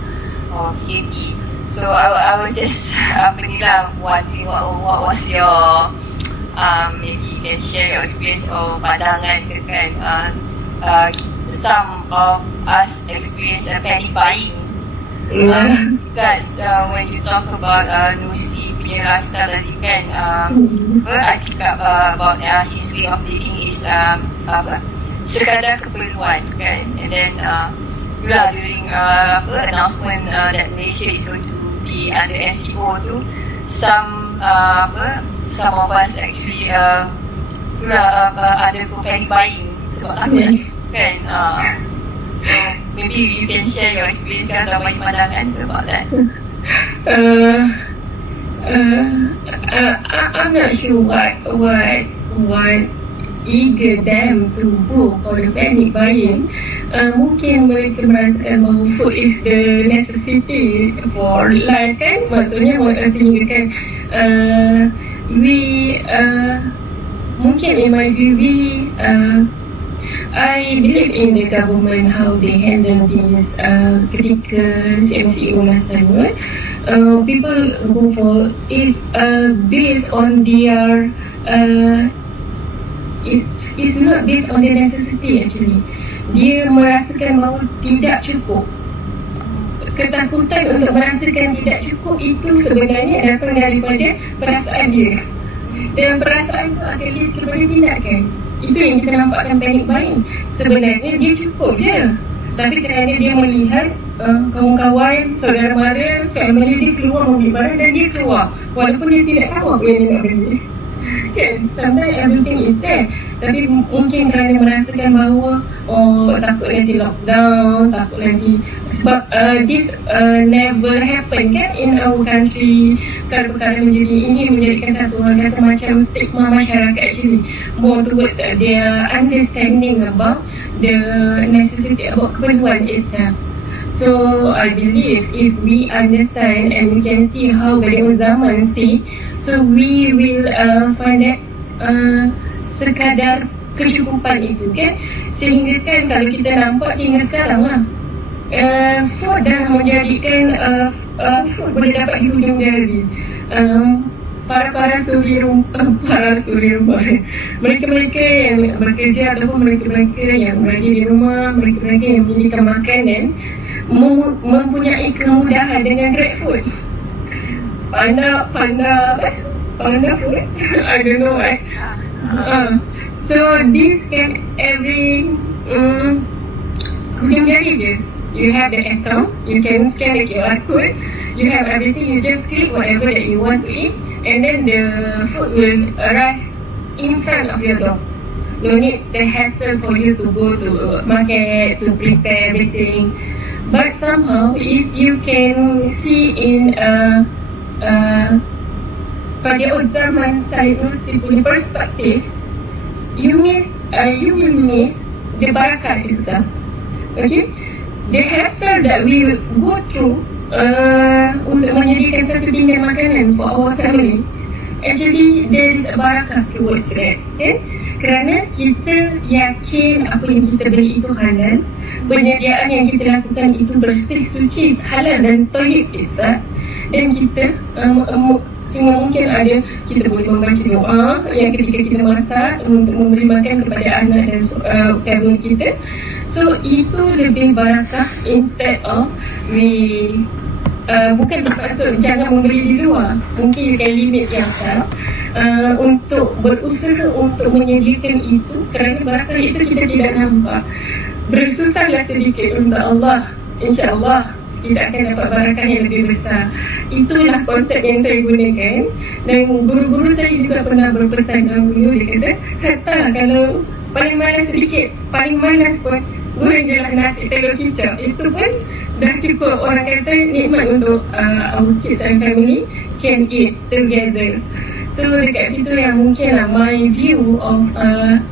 or KP. So I was just wondering what was your maybe you can share your experience or pandangan kan. Some of us experience panic buying because when you talk about Nursi punya lifestyle tadi kan, I pick up about history of living is sekadar keperluan kan, and then during announcement that Malaysia is going to be under MCO tu, some of us actually ada panic buying sebab takut kan. So maybe you can share your experience kan, atau bagi pandangan about that. I'm not sure what eager them to go for the panic buying. Mungkin mereka merasakan bahawa food is the necessity for life kan, maksudnya sehingga kan we mungkin in my view I believe in the government how they handle this ketika CMCO last time, right? People go for it based on their it's not based on the necessity actually. Dia merasakan bahawa tidak cukup. Ketakutan untuk merasakan tidak cukup itu sebenarnya datang daripada perasaan dia, dan perasaan itu akan lead kepada tindakan. Itu yang kita nampakkan panic buying. Sebenarnya dia cukup je, tapi kerana dia melihat kawan-kawan, saudara mara, family dia keluar ambil barang dan dia keluar walaupun dia tidak tahu apa yang dia nak beli kan. Sometimes everything is there, tapi mungkin kerana merasakan bahawa takut nanti lockdown, takut nanti sebab this never happen kan in our country. Perkara menjadi ini menjadikan satu orang kata macam stigma masyarakat actually more towards their understanding about the necessity about keperluan itself. So I believe if we understand and we can see how Bediuzzaman see, so we will find that sekadar kecukupan itu kan, sehingga kan kalau kita nampak sehingga sekarang lah food dah menjadikan food boleh dapat hujung jari. Para suri rumah, mereka yang bekerja ataupun mereka yang berada di rumah, mereka yang menyediakan makanan mempunyai kemudahan dengan Grab food. Panda food I don't know why. So this can every hujung jari je. You have the account, you can scan the QR code, you have everything, you just click whatever that you want to eat, and then the food will arrive in front of your door. No need the hassle for you to go to market to prepare everything. But somehow if you can see in pada zaman saya Nursi punya perspektif, you will miss the barakah itself. Okay, the hassle that we will go through untuk menyediakan satu pinggan makanan for our family, actually there is a barakah towards that. Okay, kerana kita yakin apa yang kita beli itu halal, penyediaan yang kita lakukan itu bersih, suci, halal dan thayyib itself, dan kita sehingga mungkin ada kita boleh membaca doa yang ketika kita masak untuk memberi makan kepada anak dan family kita. So itu lebih barakah, instead of we bukan bermaksud jangan membeli di luar, mungkin you can limit yourself untuk berusaha untuk menyediakan itu, kerana barakah itu kita tidak nampak. Bersusahlah sedikit untuk Allah, insya-Allah kita akan dapat barakah yang lebih besar. Itulah konsep yang saya gunakan, dan guru-guru saya juga pernah berpesan dahulu. Dia kata, hatta kalau paling malas sedikit, paling malas pun goreng je lah nasi telur kicap, itu pun dah cukup. Orang kata nikmat untuk our kids and family can eat together. So dekat situ yang mungkin lah my view of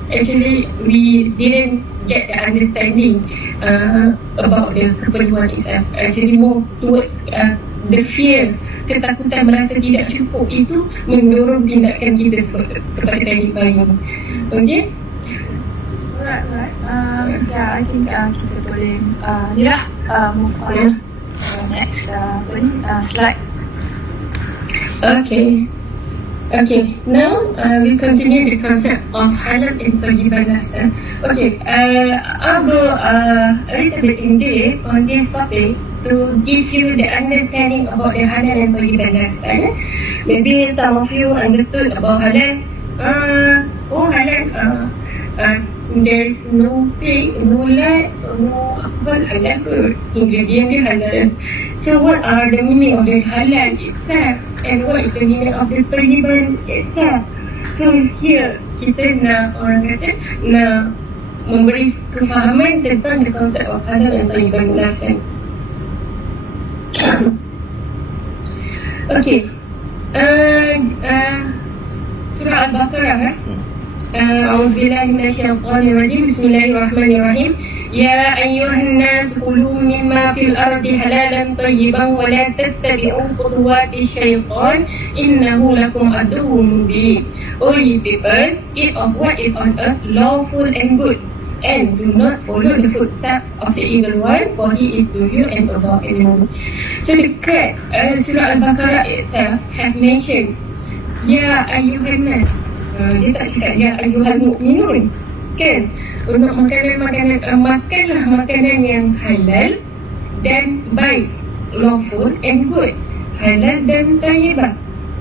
actually we didn't get the understanding about the keperluan itself. Actually more towards the fear, ketakutan merasa tidak cukup itu mendorong tindakan kita kepada panic-buying. Okay? Alright. I think kita boleh ni lah move on next slide. Okay, now we continue the concept of halal and thayyiban lifestyle. Okay, I'll go a little bit in depth on this topic to give you the understanding about the halal and thayyiban lifestyle. Maybe some of you understood about halal. Halal, there is no pig, no lag, no halal food. Ingredient dia halal. So what are the meaning of the halal itself? And what is the meaning of the thayyiban itself? So here kita nak, orang kata, nak memberi kefahaman tentang the concept of halal and thayyiban lifestyle. Okay, surah Al-Baqarah. A'udzubillahi minasyaitonirrajim. Bismillahirrahmanirrahim. Ya ayyuhan nas kulu mimma fil ardi halalan tayyiban wa la tattabi'u khutuwatis syaitan innahu lakum aduwwun mubin. O ye people, eat of what is on earth lawful and good, and do not follow the footsteps of the evil one, for he is to you and above enemy. So dekat surah Al-Baqarah itself have mentioned Ya ayyuhan nas. Dia tak cakap ya ayyuhal mu'minun, kan? Untuk makanlah makanan yang halal dan baik, lawful and good, halal dan tayyibah.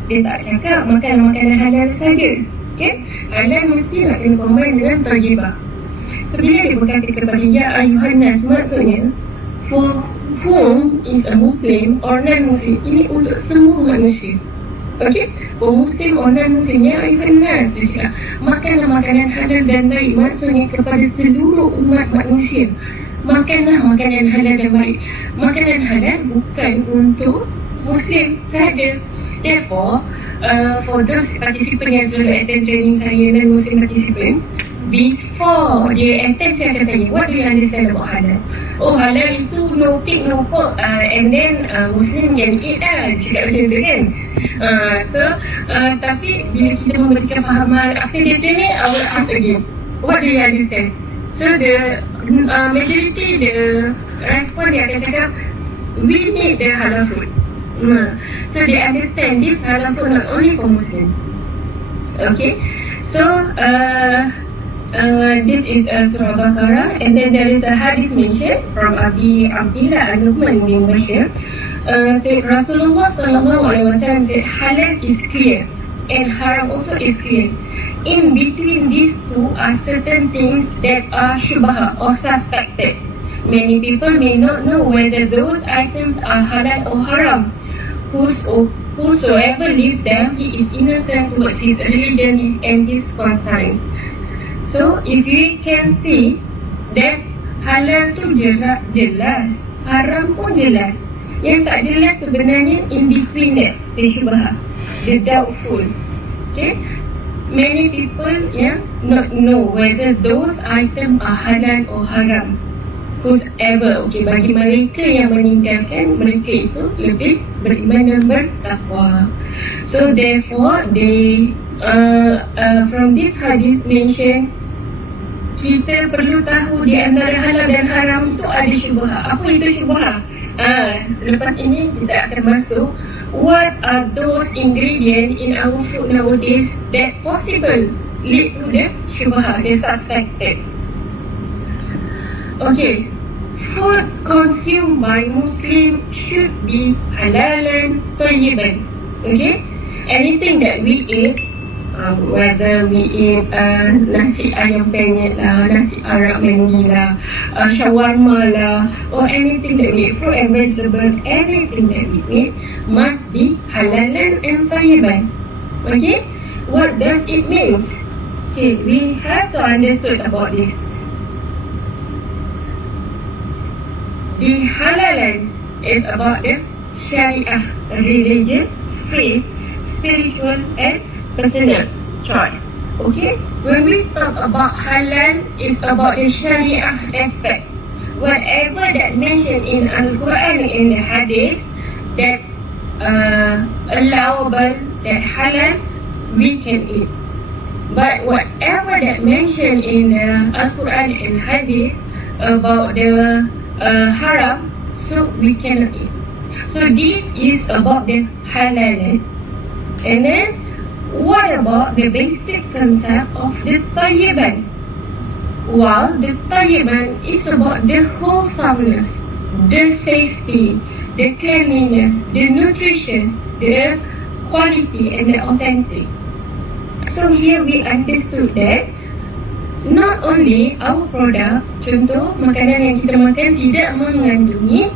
Dia tak cakap makan makanan halal saja, okay? Halal mesti nak kena combine dengan tayyibah. So bila dia berkata kepada ya ayyuhan nas, maksudnya for whom is a Muslim or non-Muslim, ini untuk semua manusia. Okay, for Muslim or non-Muslim, ya ayyuhan nas, dia cakap makanlah makanan halal dan baik, maksudnya kepada seluruh umat manusia. Makanlah makanan halal dan baik. Makanan halal bukan untuk Muslim sahaja. Therefore, for those participants yang selalu attend training saya dan Muslim participants, before dia attend, saya akan tanya, what do you understand about halal? Oh, halal itu no pig, no pork, and then Muslim can eat lah, cakap macam tu kan. Tapi bila kita memberikan fahaman after the training, I will ask again, what do you understand? So the majority, the respond dia akan cakap, we need the halal food. So they understand this halal food not only for Muslim. Okay, so this is Surah Baqarah, and then there is a hadith mentioned from Abi Abdullah Al-Nu'man bin Bashir. Said Rasulullah sallallahu alaihi wasallam said halal is clear and haram also is clear. In between these two are certain things that are shubha or suspected. Many people may not know whether those items are halal or haram. Whosoever leaves them, he is innocent towards his religion and his conscience. So if we can see that halal tu jelas, haram pun jelas. Yang tak jelas sebenarnya in between that, the syubha. the doubtful. Okay, many people not know whether those items are halal or haram. Whosoever, okay, bagi mereka yang meninggalkan, mereka itu lebih beriman dan bertakwa. So therefore they from this hadis mention, kita perlu tahu di antara halal dan haram itu ada syubhat. Apa itu syubhat? Selepas ini kita akan masuk what are those ingredients in our food nowadays that possible lead to the syubhat, the suspected. Okay, food consumed by Muslim should be halalan tayyiban. Okay, anything that we eat, whether we eat nasi ayam penyet lah, nasi Arab mandi lah, shawarma lah, or anything that we eat, fruit and vegetables, anything that we eat must be halalan and tayyiban. Okay, what does it mean? Okay, we have to understand about this. The halalan is about the syariah, religion, faith, spiritual and personal choice. Okay, when we talk about halal, it's about the syariah aspect. Whatever that mentioned in Al-Quran and in the Hadith that allowable, that halal, we can eat. But whatever that mentioned in the Al-Quran and Hadith about the haram, so we cannot eat. So this is about the halal. And then what about the basic concept of the tayyiban? While the tayyiban is about the wholesomeness, the safety, the cleanliness, the nutritious, the quality and the authentic. So here we understood that not only our product, contoh makanan yang kita makan tidak mengandungi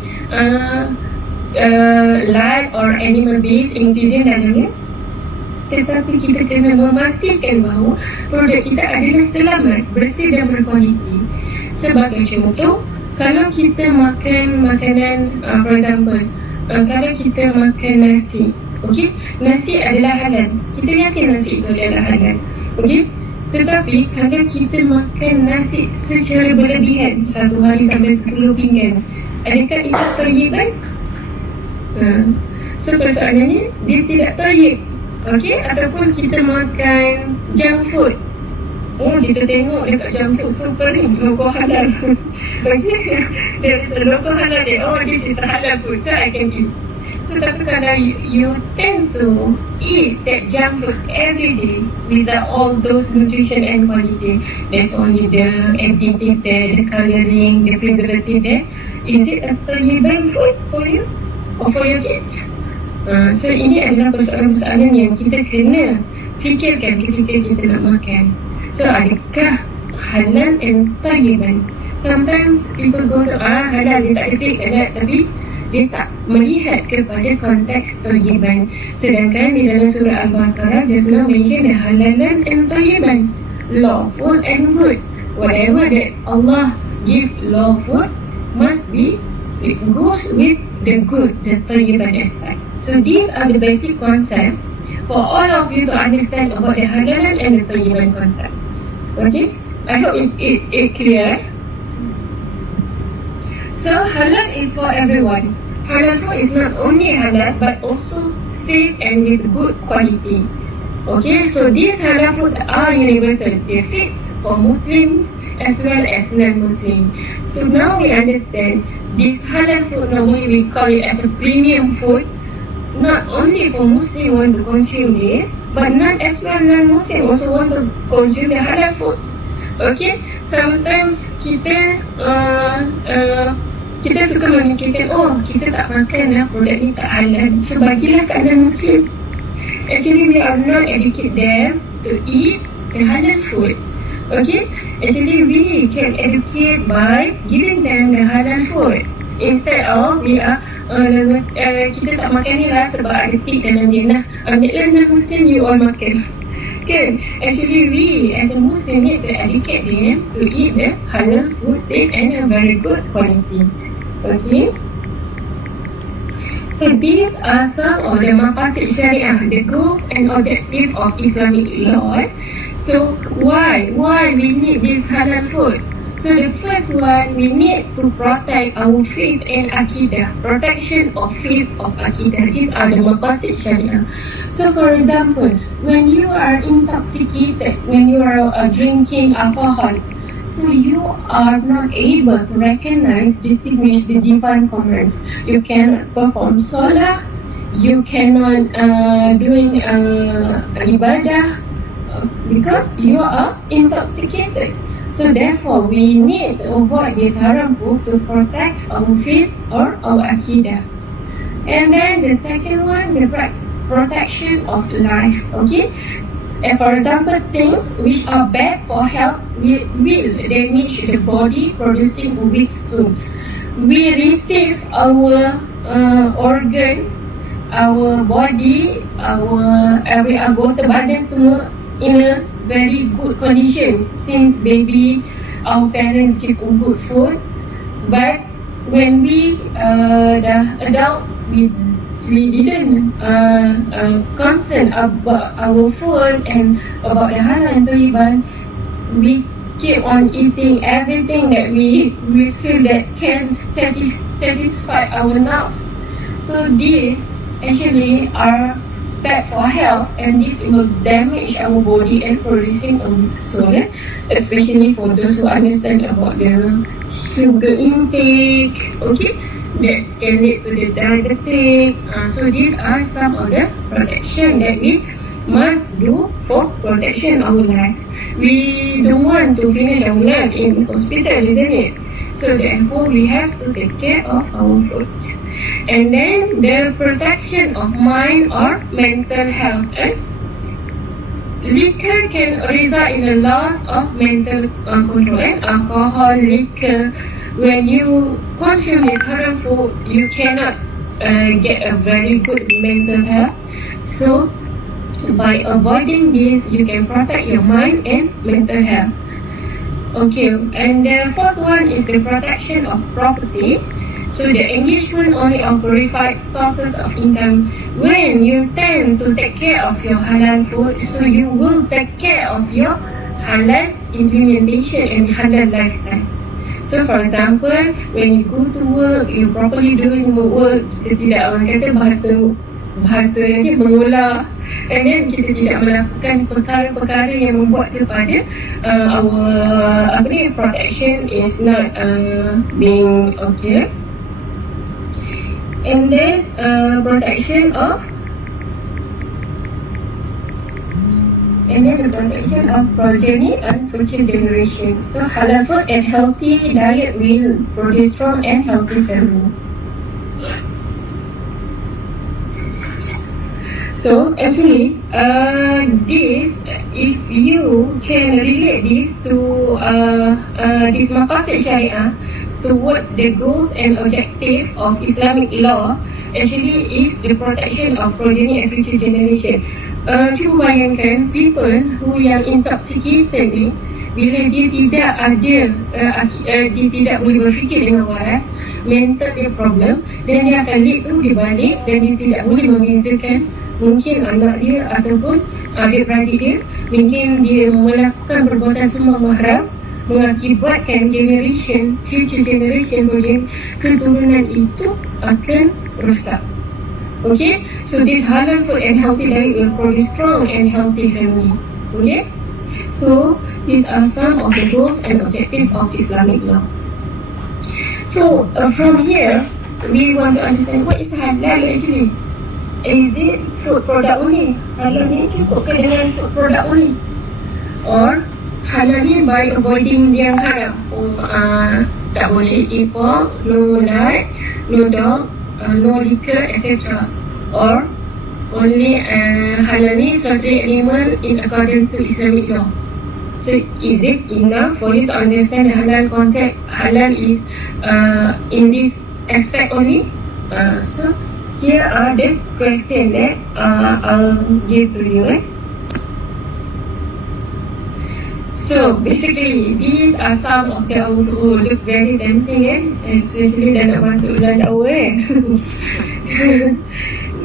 live or animal based ingredient dalamnya, tetapi kita kena memastikan bahawa produk kita adalah selamat, bersih dan berkualiti. Sebagai contoh, kalau kita makan makanan, for example, kalau kita makan nasi, okay, nasi adalah halal, kita yakin nasi itu adalah halal, okay. Tetapi kalau kita makan nasi secara berlebihan, satu hari sampai 10 pinggan, adakah itu tayyiban? So persoalannya, dia tidak tayyib. Okay, ataupun kita makan junk food. Kita tengok dekat junk food super ni, logo halal. Okay, there is a logo halal there. This is a halal food, so I can eat. So tapi kalau you tend to eat that junk food every day without all those nutrition and quality, there's only the additive there, the colouring, the preservative there, is it a tayyiban food for you or for your kids? So ini adalah persoalan-persoalan yang kita kena fikirkan ketika kita nak makan. So adakah halal and tayyiban? Sometimes people go to halal, dia tak detik tak, tapi dia tak melihat kepada konteks tayyiban. Sedangkan di dalam surah Al-Baqarah just now mention the halalan and tayyiban, lawful and good. Whatever that Allah give lawful must be, it goes with the good, the tayyiban aspect. So these are the basic concept for all of you to understand about the halalan and the tayyiban concept. Okay, I hope it clear. So halal is for everyone. Halal food is not only halal but also safe and with good quality. Okay, so these halal food are universal. They fit for Muslims as well as non-Muslims. So now we understand this halal food, normally we call it as a premium food. Not only for Muslim want to consume this, but not as well non-Muslim also want to consume the halal food. Okay, sometimes kita suka memikirkan, kita tak makan produk ni tak halal, so bagilah kat non-Muslim. Actually we are not educate them to eat the halal food. Okay, actually we can educate by giving them the halal food instead of we are kita tak makan ni lah sebab ada tik dalam dia, nah ambillah non-Muslim you all makan. Kan? Actually we as a Muslim need to educate them to eat the halal food safe and a very good quality. Okay, So these are some of the maqasid syariah, the goals and objectives of Islamic law. So why we need this halal food? So the first one, we need to protect our faith and akidah. Protection of faith of akidah. These are the maqasid syariah. So for example, when you are intoxicated, when you are drinking alcohol, so you are not able to recognize, distinguish the divine commands. You cannot perform salah, you cannot doing ibadah because you are intoxicated. So therefore, we need to avoid this haram food to protect our faith or our akidah. And then the second one, the protection of life. Okay. And for example, things which are bad for health will damage the body, producing weak soul. We receive our organ, our body, our every anggota badan semua in a very good condition since baby, our parents give good food. But when we dah adult, we didn't concern about our food and about the halal and thayyiban. We keep on eating everything that we feel that can satisfy our nafs. So these actually are bad for health, and this will damage our body and producing a weak soul, especially for those who understand about the sugar intake. Okay, that can lead to the diabetic. So these are some of the protection that we must do for protection of our life. We don't want to finish our life in hospital, isn't it? So therefore, we have to take care of our food. And then the protection of mind or mental health. Liquor can result in a loss of mental control. Alcohol, liquor, when you consume this haram food, you cannot get a very good mental health. So by avoiding this, you can protect your mind and mental health. Okay, and the fourth one is the protection of property. So the engagement only of verified sources of income. When you tend to take care of your halal food, so you will take care of your halal implementation and halal lifestyle. So for example, when you go to work, you properly doing your work, kita tidak orang kata bahasa nanti mengolah, and then kita tidak melakukan perkara-perkara yang membuat kepada our protection is not being okay. And then protection of the protection of progeny and future generation. So halal food and healthy diet will produce strong and healthy family. So actually, this, if you can relate this to this maqasid syariah towards the goals and objective of Islamic law, actually is the protection of progeny and future generation. Cuba bayangkan people who yang intoxicated ni, bila dia tidak ada, dia tidak boleh berfikir dengan waras, mental dia problem, dan dia akan lead tu dia balik dan dia tidak boleh membezakan mungkin anak dia ataupun adik-beradik dia, mungkin dia melakukan perbuatan semua mahram, mengakibatkan future generation boleh keturunan itu akan rosak. Okay, so this halal food and healthy diet will produce strong and healthy family. Okay, so these are some of the goals and objectives of Islamic law. So from here, we want to understand what is halal actually. Is it food product only? Halal ni cukup ke dengan food product only? Or halal ni by avoiding yang haram? Tak boleh eat pork, no nut, no dog, no liquor, etc. Or only halal ni slaughtering animal in accordance to Islamic law. So is it enough for you to understand the halal concept? Halal is in this aspect only? So here are the questions that I'll give to you. So basically, these are some of the who look very tempting, especially dah nak masuk lunch hour.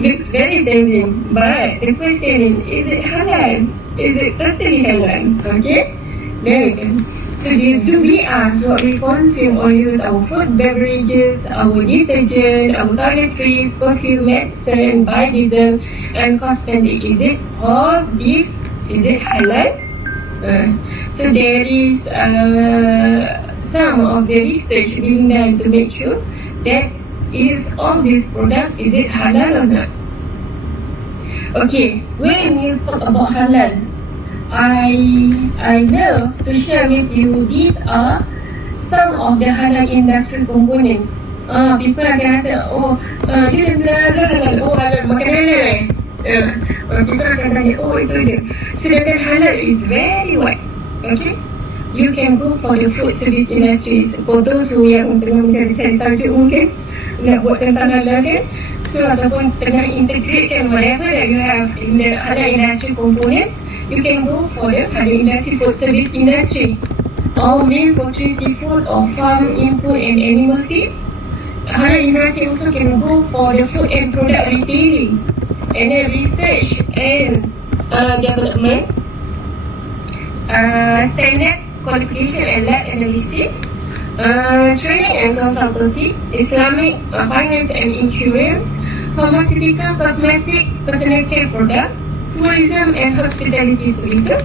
Looks very tempting, but the question is it halal? Is it totally halal? Okay, there we go. So do we ask what we consume or use, our food, beverages, our detergent, our toiletries, perfume, medicine, biodiesel, and cosmetic? Is it all this? Is it halal? So there is some of the research being done to make sure that is all these products, is it halal or not? Okay, when you talk about halal, I love to share with you, these are some of the halal industry components. People akan rasa, dia halal, halal, makan halal people akan tanya, itu je. Sedangkan halal is very wide. Okay, you can go for the food service industries. For those who yang tengah mencari-cari tajuk mungkin nak buat tentang halal kan, so ataupun tengah integrate kan whatever that you have in the halal industry components, you can go for the halal industry food service industry, or meal, poultry, seafood, or farm input and animal feed. Halal industry also can go for the food and product retailing, and then research and development, standard qualification and lab analysis, training and consultancy, Islamic finance and insurance, pharmaceutical, cosmetic, personal care product, tourism and hospitality services,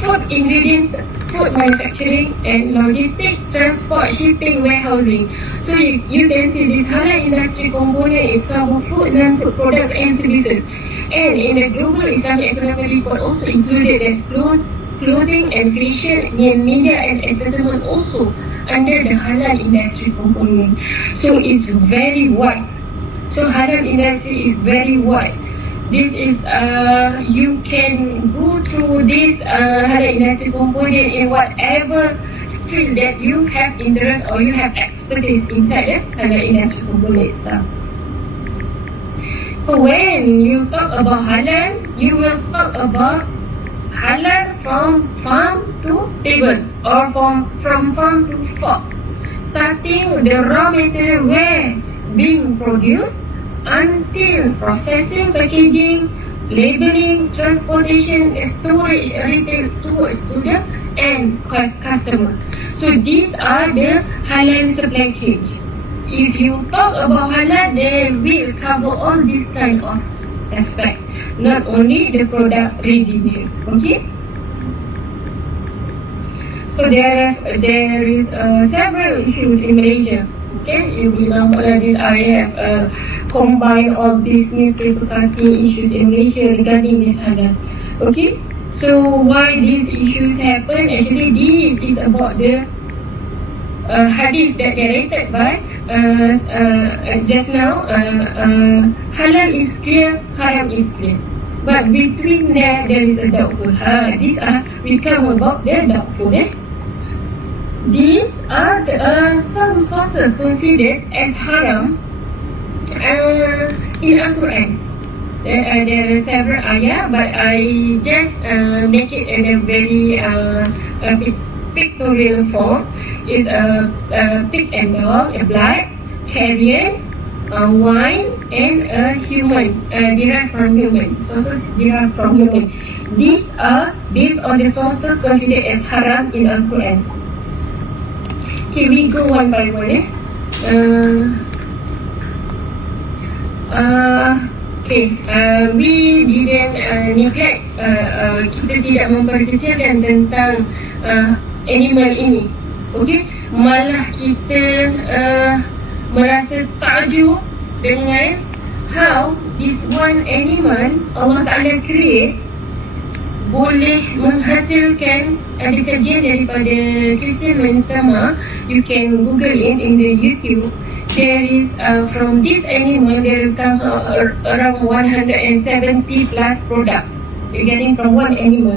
food ingredients, food manufacturing and logistics, transport, shipping, warehousing. So you can see this halal industry component is cover food, non-food products and services. And in the Global Islamic Economic Report also included that clothing and fashion, media and entertainment also under the halal industry component. So it's very wide. So halal industry is very wide. This is you can go through this halal industry component in whatever field that you have interest or you have expertise inside the halal industry component itself. So when you talk about halal, you will talk about halal from farm to table, or from farm to fork, starting with the raw material where being produced until processing, packaging, labeling, transportation, storage, retail towards to the end customer. So these are the halal supply chain. If you talk about halal, they will cover all these kind of aspect, not only the product readiness. Okay. So there is several issues in Malaysia. Okay, you will nampak this. I have combined all these newspaper cutting issues in Malaysia regarding this halal. Okay, so why these issues happen? Actually, this is about the hadith that narrated by just now. Halal is clear, haram is clear, but between there is a doubtful. These are, we come about the doubtful. These are some sources considered as haram in Al-Quran. There are several ayat, but I just make it in a very pictorial form. Is a pig and dog, a blood, carrion, wine, and a human, derived from human. Sources derived from human. These are based on the sources considered as haram in Al-Quran. Okay, we go one by one. We didn't neglect, kita tidak memperkecilkan tentang animal ini. Okay, malah kita merasa takjub dengan how this one animal Allah Ta'ala create boleh menghasilkan. Ada kajian daripada Christian Mentama, you can google it in the YouTube. There is from this animal there will come around 170 plus product you're getting from one animal.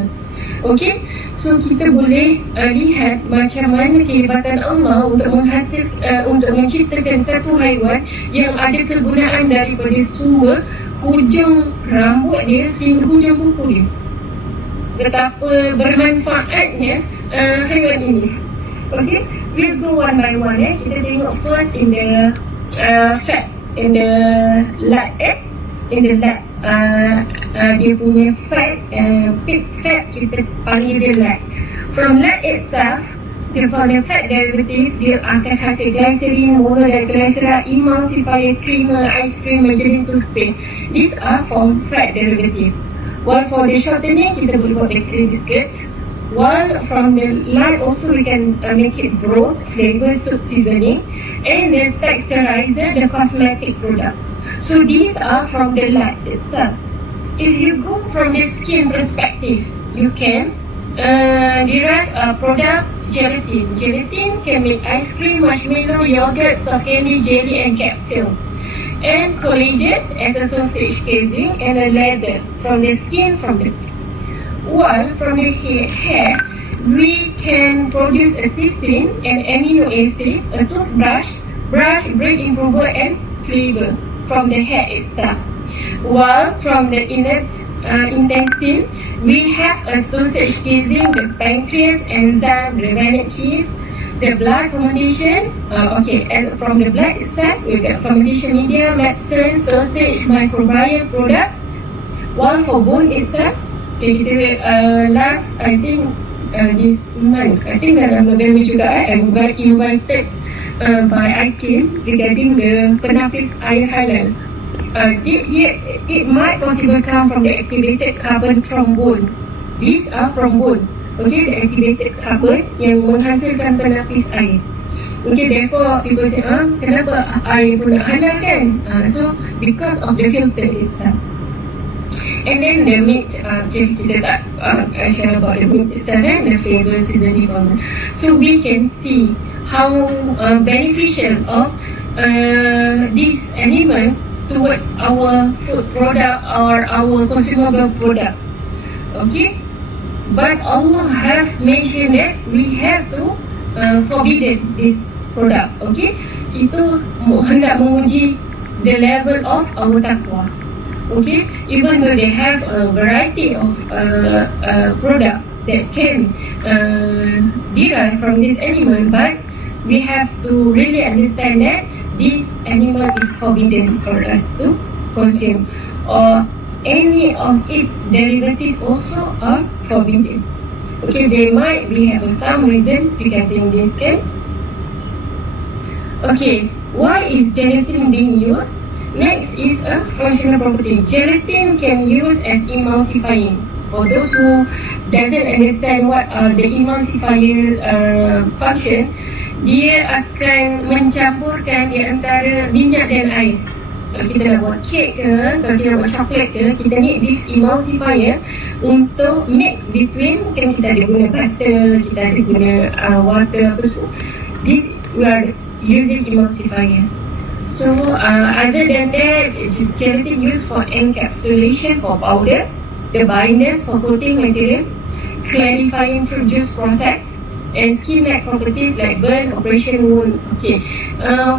Okay, so kita boleh lihat macam mana kehebatan Allah untuk untuk menciptakan satu haiwan yang ada kegunaan daripada sumber hujung rambut dia sehingga hujung kuku dia. Betapa bermanfaatnya haiwan ini. Okay, we'll go one by one. Kita tengok first in the fat in the lab in the lab dia punya fat, pig fat kita panggil dia lab. From lab itself, from the fat derivative, dia akan hasil glycerin, monodiglyceride, emulsifier, creamer, ice cream, margarine, toothpaste. These are from fat derivative. While for the shortening, kita boleh buat bakery biscuit. While from the lard also we can make it broth, flavor, soup seasoning, and the texturizer, the cosmetic product. So these are from the lard itself. If you go from the skin perspective, you can derive a product gelatin. Gelatin can make ice cream, marshmallow, yogurt, soft candy, jelly, and capsules. And collagen as a sausage casing, and a leather from the skin, from the while from the hair, we can produce a cysteine, an amino acid, a toothbrush, brush, brain improver, and flavor from the hair itself. While from the intestine, we have a sausage casing, the pancreas, enzyme, the rennet chief, the blood fermentation. And from the blood itself, we get fermentation media, medicine, sausage, microbial products. While for bone itself, kita last, I think this month, I think dalam November juga, I'm invited by IKIM regarding the penapis air halal. It might possibly come from the activated carbon from bone. These are from bone. Okay, the activated carbon yang menghasilkan penapis air. Okay, therefore people say, kenapa air pun nak halal kan? So because of the filter itself. And then the meat, kita tak share about the meat itself, the flavor, seasoning formula. So we can see how beneficial of this animal towards our food product or our consumable product. Okay, but Allah have mentioned that we have to forbidden this product. Okay, itu hendak menguji the level of our taqwa. Okay, even though they have a variety of product that can derive from this animal, but we have to really understand that this animal is forbidden for us to consume, or any of its derivatives also are forbidden. Okay, they might be have some reason regarding this. Okay, why is gelatin being used? Next is a functional property. Gelatin can use as emulsifying. For those who doesn't understand what the emulsifier function, dia akan mencampurkan di antara minyak dan air. Kalau kita nak buat kek ke, kalau kita nak buat coklat ke, kita need this emulsifier untuk mix between, kan kita ada guna butter, kita ada guna water, apa semua. This we are using emulsifier. So other than that, gelatin used for encapsulation for powders, the binders for coating material, clarifying fruit juice process, and skin-like properties like burn, operation wound. Okay,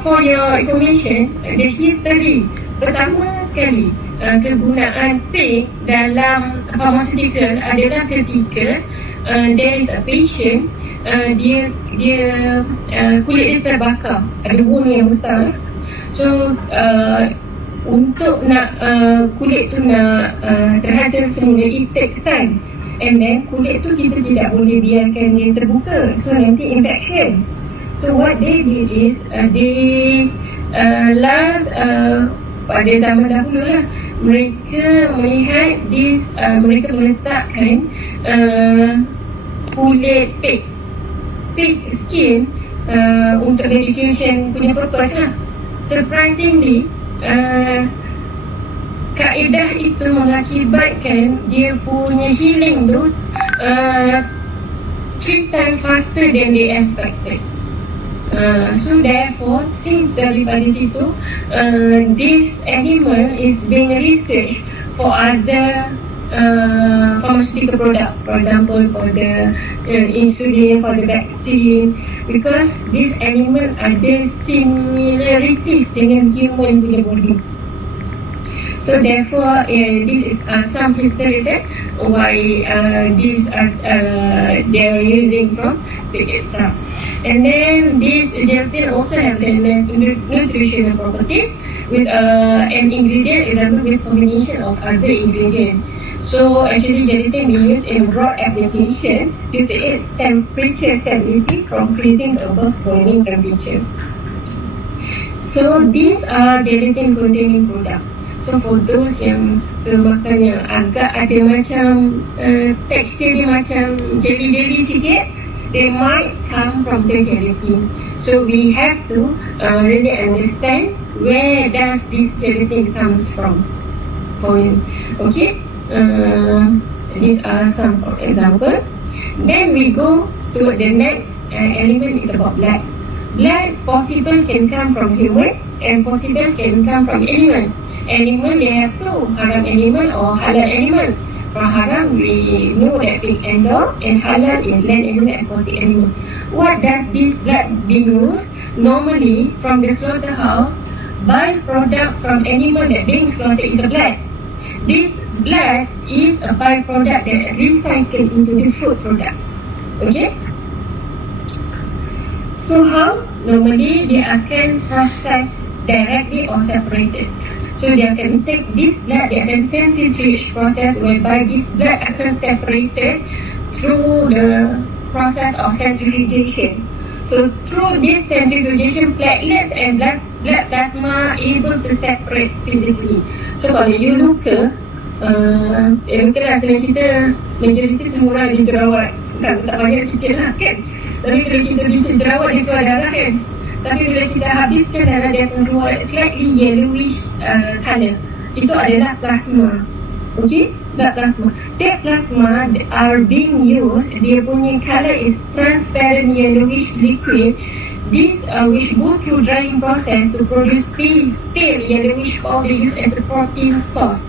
for your information, the history pertama sekali kegunaan pig dalam pharmaceutical adalah ketika there is a patient, dia kulit dia terbakar, ada wound yang besar. So untuk nak kulit tu nak terhasil semula, it takes time. And then kulit tu kita tidak boleh biarkan dia terbuka, so nanti infection. So what they did is they pada zaman dahulu lah, mereka melihat this, mereka meletakkan kulit pig skin untuk medication punya purpose lah. Surprisingly, kaedah itu mengakibatkan dia punya healing tu 3 times faster than they expected. So therefore, since daripada situ, this animal is being researched for other pharmaceutical product, for example for the insulin, for the vaccine, because this animal ada similarities dengan human punya body. So therefore, this is some history why these they are using from pig itself. And then this gelatin also have the nutritional properties. with an ingredient, example with combination of other ingredient. So actually gelatin we use in broad application due to its temperature stability from freezing to above boiling temperature. So these are gelatin containing product. So for those yang suka makan yang agak ada macam tekstur dia macam jelly-jelly sikit, they might come from the gelatin. So we have to really understand where does this gelatin comes from for you. Okay, these are some for example. Then we go to the next element is about blood. Blood possible can come from human and possible can come from animal. Animal they have two, haram animal or halal animal. From haram we know that pig and dog, and halal is land animal and aquatic animal. What does this blood be used? Normally from the slaughterhouse, byproduct from animal that being slaughtered is the blood. This blood is a byproduct that recycled into the food products. Okay? So how? Normally they akan process directly or separated. So they akan take this blood, they akan centrifuge process whereby this blood akan separated through the process of centrifugation. So through this centrifugation, platelets and blood plasma able to separate physically. So kalau you luka, mungkin lah senang cerita, majoriti semua orang ada jerawat. Tak banyak sikit lah kan. Tapi bila kita bincang jerawat dia tu ada lah kan. Tapi bila kita habiskan darah dia akan keluar slightly yellowish colour. Itu adalah plasma. Okay, blood plasma. That plasma are being used, dia punya colour is transparent yellowish liquid. This which go through drying process to produce pale yellowish powder used as a protein source.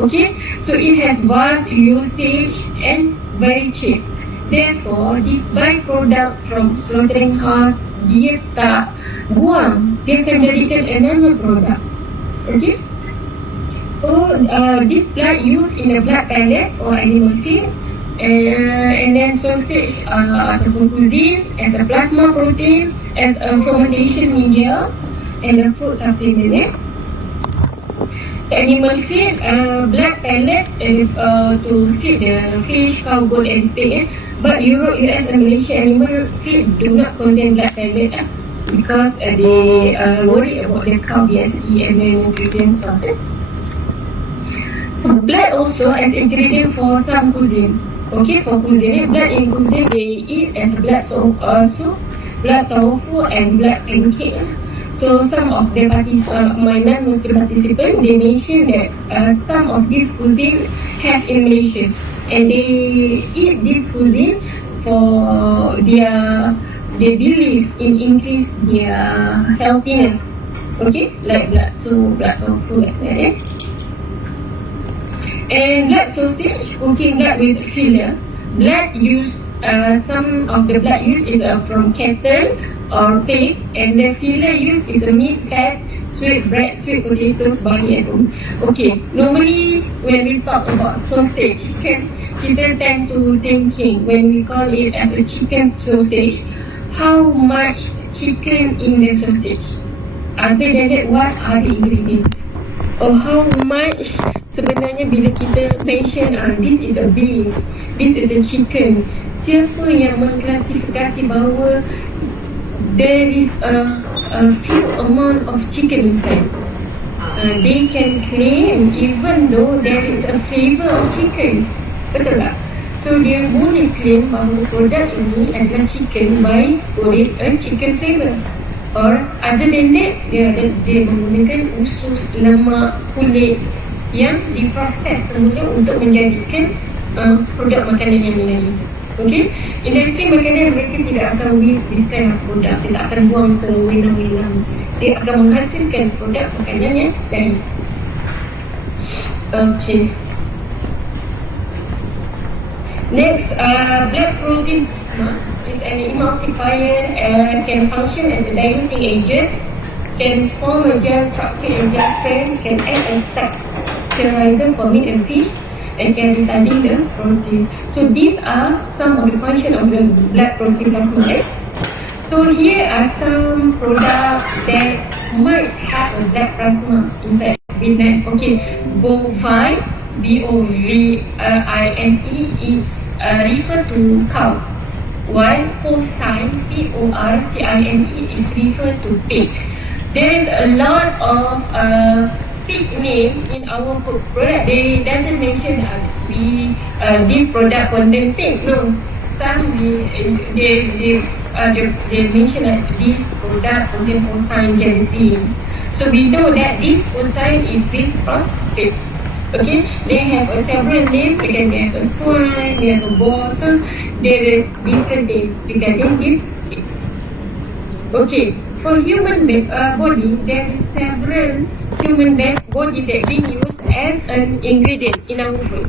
Okay, so it has vast usage and very cheap. Therefore, this byproduct from slaughtering house, dia tak buang, dia akan jadikan another product. Okay, so this blood used in a blood pellet or animal feed, and then sausage ataupun cuisine as a plasma protein, as a fermentation media, and a food supplement. Animal feed, blood pellet to feed the fish, cow, goat and pig. But Europe, US and Malaysia animal feed do not contain blood pellet because they worry about the cow BSE and the nutrient sources. So blood also as ingredient for some cuisine. Okay, for cuisine, blood in cuisine they eat as blood soup, blood tofu and blood pancake. So some of the my non-Muslim participants, they mention that some of this cuisine have in Malaysia, and they eat this cuisine for they believe in increase their healthiness. Okay, like blood soup, blood tofu, like that. And blood sausage, cooking blood with filler. Blood use, some of the blood used is from cattle or pig, and the filler used is a meat, fat, sweet bread, sweet potatoes, barley and rum. Okay, normally when we talk about sausage, kita tend to thinking when we call it as a chicken sausage, how much chicken in the sausage? Other than that, what are the ingredients? Or how much sebenarnya bila kita mention this is a beef, this is a chicken, siapa yang mengklasifikasi bahawa there is a few amount of chicken inside? They can claim even though there is a flavor of chicken. Betul tak? So dia boleh claim bahawa produk ini adalah chicken by calling a chicken flavor. Or other than that, dia menggunakan usus, lemak, kulit yang diproses semula untuk menjadikan produk makanan yang lain. Okay, industri makanan mereka tidak akan waste this kind of product. Dia tak akan buang sewenang-wenang. Dia akan menghasilkan produk makanan yang lain. Okay. Next, blood protein plasma is an emulsifier and can function as a diluting agent, can form a gel structure in gel frame, can act as sterilizer for meat and fish, and can retarding the protein. So these are some of the function of the blood protein plasma. So here are some products that might have a Z plasma inside bovine. Okay, bovine, B-O-V-I-N-E is refer to cow, while porcine, P-O-R-C-I-N-E is refer to pig. There is a lot of pig name in our food product. They doesn't mention this product contain pig. No, some they mention that this product contain porcine gelatin. So we know that this porcine is based on pig. Okay, they have several names. They have a swine, they have a boar. So there is different names regarding this. Okay, for human body, there is several human body that being used as an ingredient in our food.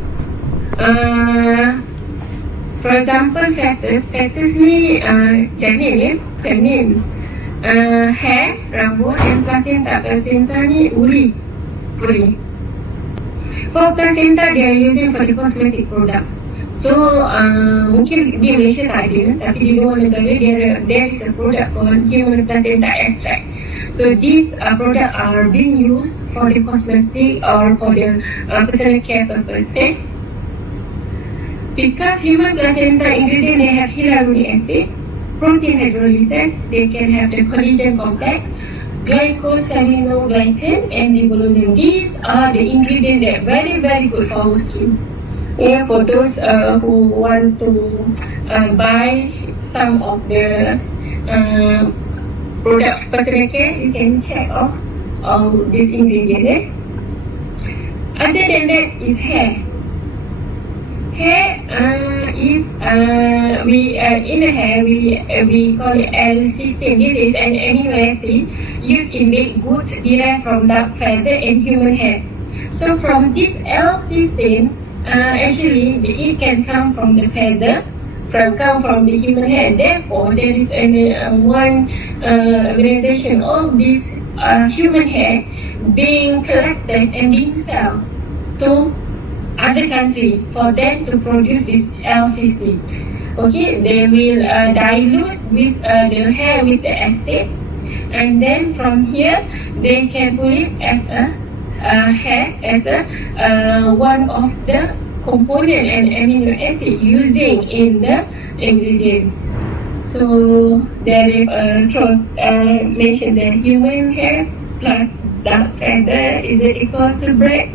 For example, fetus ni janin ya, feminine. Hair, rambut, and placenta. Placenta ni uri. For placenta, they are using for the cosmetic product. So, mungkin di Malaysia tak ada, tapi di luar negara there is a product called human placenta extract. So, these products are being used for the cosmetic or for the personal care purpose. Because human placenta ingredient, they have hyaluronic acid, protein hydrolysis, they can have the collagen complex, glycosaminoglycan, and the bolonium. These are the ingredients that are very, very good for our skin. Yeah, for those who want to buy some of the product personal care, you can check off this ingredient. Other than that is hair. Hair is in the hair we call it L-cysteine. This is an amino acid used in baked goods derived from duck feather and human hair. So from this L-cysteine, actually it can come from the feather, come from the human hair. Therefore, there is one organization of this human hair being collected and being sold to other country for them to produce this L-cysteine. Okay, they will dilute with the hair with the acid, and then from here they can put it as a hair as a one of the component and amino acid using in the ingredients. So there is mentioned that human hair plus duck feather is equal to bread.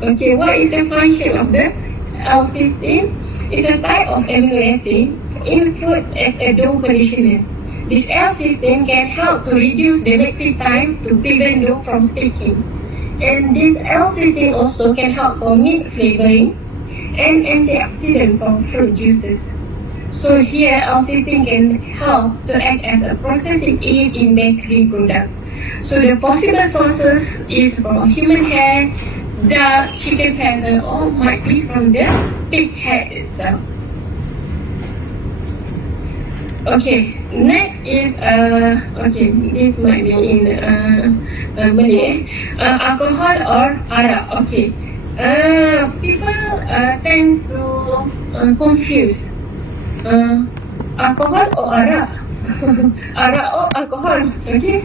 Okay, what is the function of the L-cysteine? It's a type of amino acid in food as a dough conditioner. This L-cysteine can help to reduce the mixing time to prevent dough from sticking. And this L-cysteine also can help for meat flavoring and antioxidant for fruit juices. So here L-cysteine can help to act as a processing aid in bakery product. So the possible sources is from human hair, duck, chicken feather, or might be from the pig hair itself. Okay, next is okay, this might be in Malay. Alcohol or arak. Okay, people tend to confuse alcohol or arak. Arak or alcohol. Okay.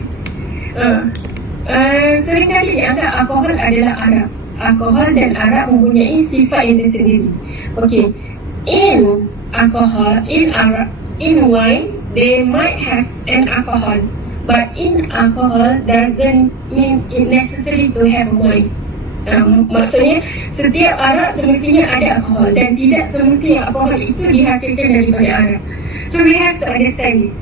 Seringkali dianggap alkohol adalah arak. Alkohol dan arak mempunyai sifat yang tersendiri. Okay, in alcohol, in wine, they might have an alcohol, but in alcohol doesn't mean it necessary to have wine. Maksudnya setiap arak semestinya ada alkohol dan tidak semestinya alkohol itu dihasilkan daripada arak. So we have to understand it.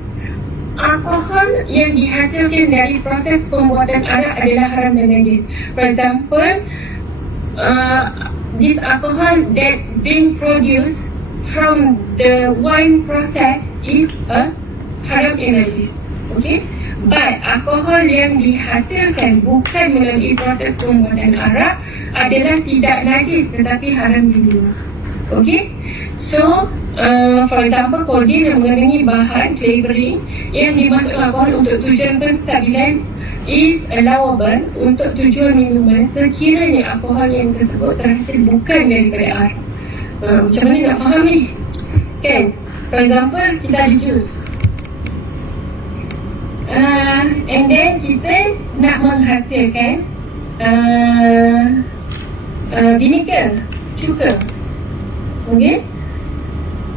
Alkohol yang dihasilkan dari proses pembuatan arak adalah haram dan najis. For example, this alcohol that being produced from the wine process is a haram and najis. Okay, but alkohol yang dihasilkan bukan melalui proses pembuatan arak adalah tidak najis tetapi haram di luar. Okay, so for example, kodin yang mengandungi bahan flavoring yang dimasukkan alkohol untuk tujuan penstabilan is allowable untuk tujuan minuman sekiranya alkohol yang tersebut terhasil bukan daripada air. Macam mana nak faham ni? Kan? For example, kita ada jus. And then kita nak menghasilkan vinegar, cuka. Okay.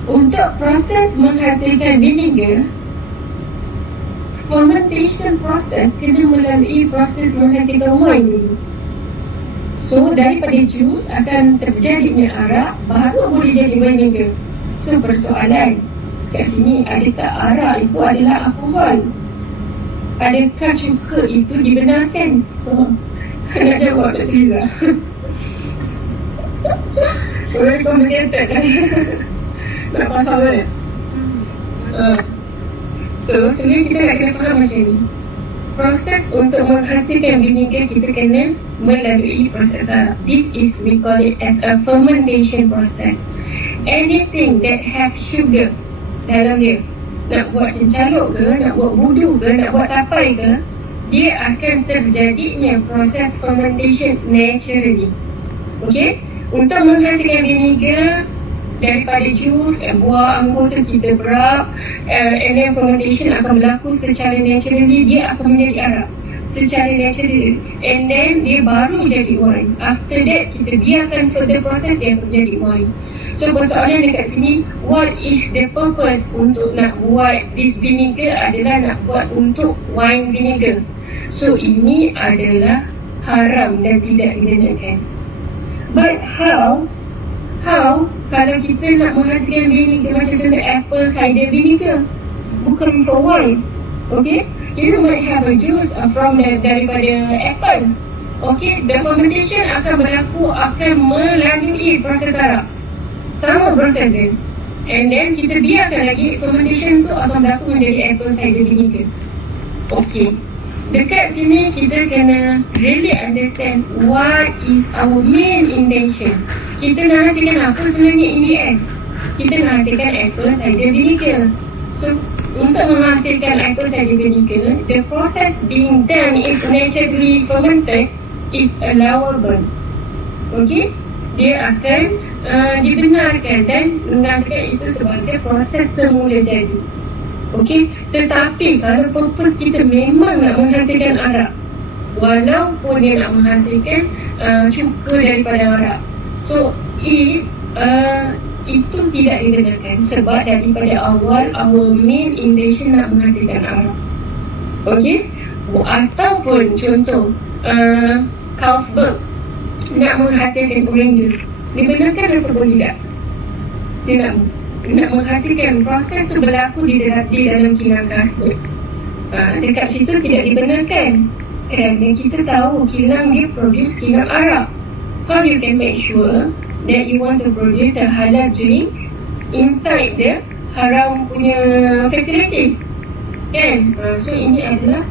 Untuk proses menghasilkan vinegar, fermentation proses kena melalui proses menghasilkan wine dulu. So daripada jus akan terjadinya arak, baru boleh jadi vinegar. So persoalan kat sini, adakah arak itu adalah alkohol? Adakah cuka itu dibenarkan? Nak jawab tak Liza? Very complicated. Nak faham kan? So sebenarnya kita nak kena faham macam ni. Proses untuk menghasilkan vinegar kita kena melalui proses arak. This is, we call it as a fermentation process. Anything that have sugar dalam dia, nak buat cencaluk ke, nak buat budu ke, nak buat tapai ke, dia akan terjadinya proses fermentation naturally. Okay? Untuk menghasilkan vinegar daripada jus, buah anggur tu kita berap, and then fermentation akan berlaku secara naturally, dia akan menjadi arak secara natural, and then dia baru jadi wine. After that kita biarkan further proses, dia akan jadi wine. So persoalan dekat sini, what is the purpose untuk nak buat this vinegar adalah nak buat untuk wine vinegar. So ini adalah haram dan tidak dibenarkan. But how kalau kita nak menghasilkan vinegar macam contoh apple cider vinegar, bukan for wine. Okay, you might have a juice from daripada apple. Okay, the fermentation akan berlaku, akan melalui proses arak. Sama proses dia. And then kita biarkan lagi fermentation tu akan berlaku menjadi apple cider vinegar. Okay, dekat sini kita kena really understand what is our main intention. Kita nak hasilkan apa sebenarnya in the end? Kita nak hasilkan apple cider vinegar. So untuk menghasilkan apple cider vinegar, the process being done is naturally fermented is allowable. Okay, dia akan dibenarkan dan mengatakan itu sebagai proses semula jadi. Okey, tetapi kalau purpose kita memang nak menghasilkan arak, walaupun dia nak menghasilkan cuka daripada arak, so itu tidak dibenarkan sebab daripada awal our main intention nak menghasilkan arak. Okey, ataupun contoh Carlsberg nak menghasilkan orange juice, dibenarkan ataupun tidak? Dia nak menghasilkan proses tu berlaku di dalam kilang Carlsberg. Dekat situ tidak dibenarkan. Dan kita tahu kilang dia produce kilang arak. How you can make sure that you want to produce a halal drink inside the haram punya facilities? Kan? So ini adalah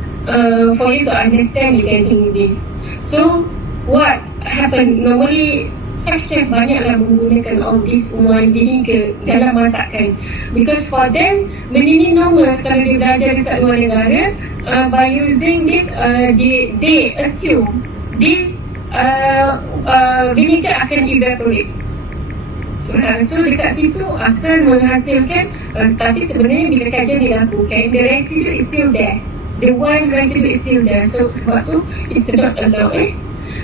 for you to understand regarding this. So what happen normally, chef banyaklah menggunakan all this wine vinegar dalam masakan, because for them benda ni normal. Kalau dia belajar dekat luar negara, by using this they assume this vinegar akan evaporate. So dekat situ akan menghasilkan, tapi sebenarnya bila kajian dilakukan, the residue is still there, the wine residue is still there. So sebab tu it's not allowed.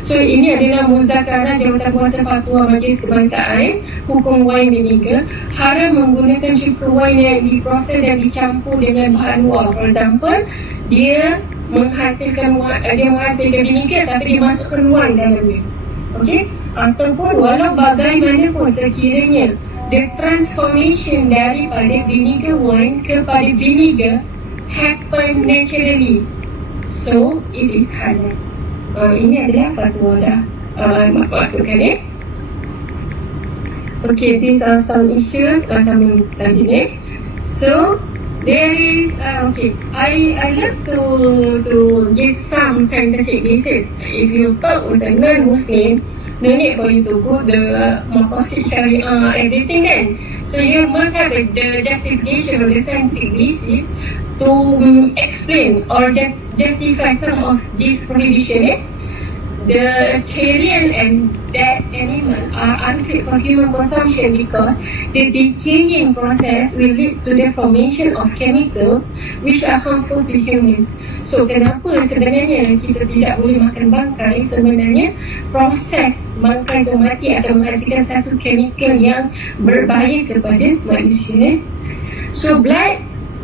So ini adalah muzakarah Jawatan Kuasa Fatwa Majlis Kebangsaan Hukum Wine Vinegar. Haram menggunakan cuka wine yang diproses dan dicampur dengan bahan luar. For example, dia menghasilkan vinegar tapi dia masukkan wine dalam dia. Okey? Ataupun walau bagaimanapun sekiranya the transformation daripada vinegar wine kepada vinegar happen naturally, so it is halal. Ini adalah fatwa dah. Maksudkan okay, these are some issues some tadi ni. So there is okay, I love to give some scientific basis. If you talk with a non-Muslim, no need for you to go the maqasid syariah everything kan. So you must have the justification of the scientific basis to explain or justify some of these prohibition. The Korean and that animals are unfit for human consumption because the decaying process will lead to the formation of chemicals which are harmful to humans. So kenapa sebenarnya kita tidak boleh makan bangkai? Sebenarnya proses bangkai itu mati akan menghasilkan satu chemical yang berbahaya kepada manusia. So blood,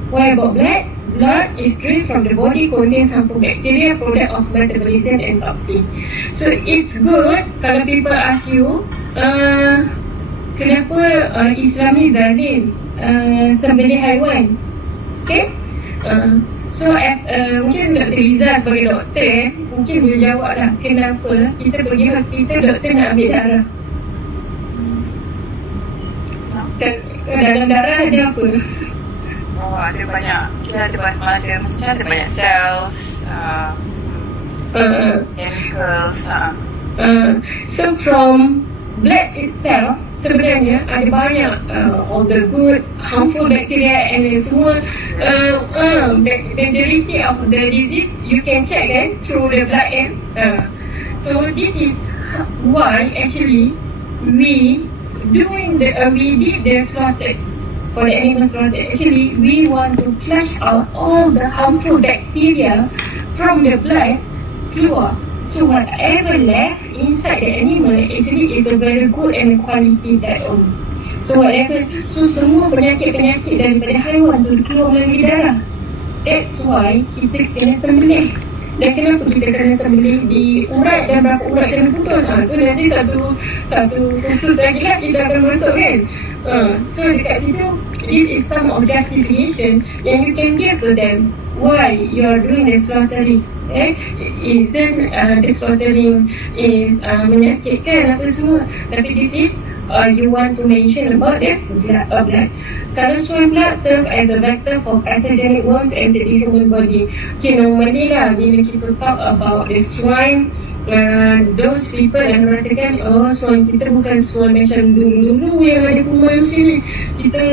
why about blood? Blood is drained from the body, contains harmful bacteria, product of metabolism and toxin. So it's good kalau people ask you, kenapa Islam ni zalim sembelih haiwan? Okay? So as mungkin Dr. Izzah sebagai doktor mungkin boleh jawab lah kenapa kita pergi hospital doktor nak ambil darah. Dan dalam darah ada apa? Oh, ada banyak. Kita ada banyak cells, chemicals. So from blood itself sebenarnya ada banyak all the good harmful bacteria and semua majority of the disease you can check through the blood so this is why actually we did the slaughter for the animal slaughter. Actually we want to flush out all the harmful bacteria from the blood keluar. So whatever left inside the animal actually is a very good and quality diet only. So semua penyakit-penyakit daripada haiwan tu keluar melalui darah. That's why kita kena sembelih. Dan kenapa kita kena sembelih di urat dan berapa urat kena putus? Tu nanti satu khusus lagi lah kita akan masuk kan. So dekat situ this is some of justification yang you can give to them why you are doing the slaughtering. Isn't the slaughtering is menyakitkan apa semua, tapi this is you want to mention about the blood. Kalau swine blood serve as a vector for pathogenic worm to enter the human body. Okay, normally lah bila kita talk about the swine, those people yang rasakan swine kita bukan swine macam dulu-dulu yang ada kuman sini. Kita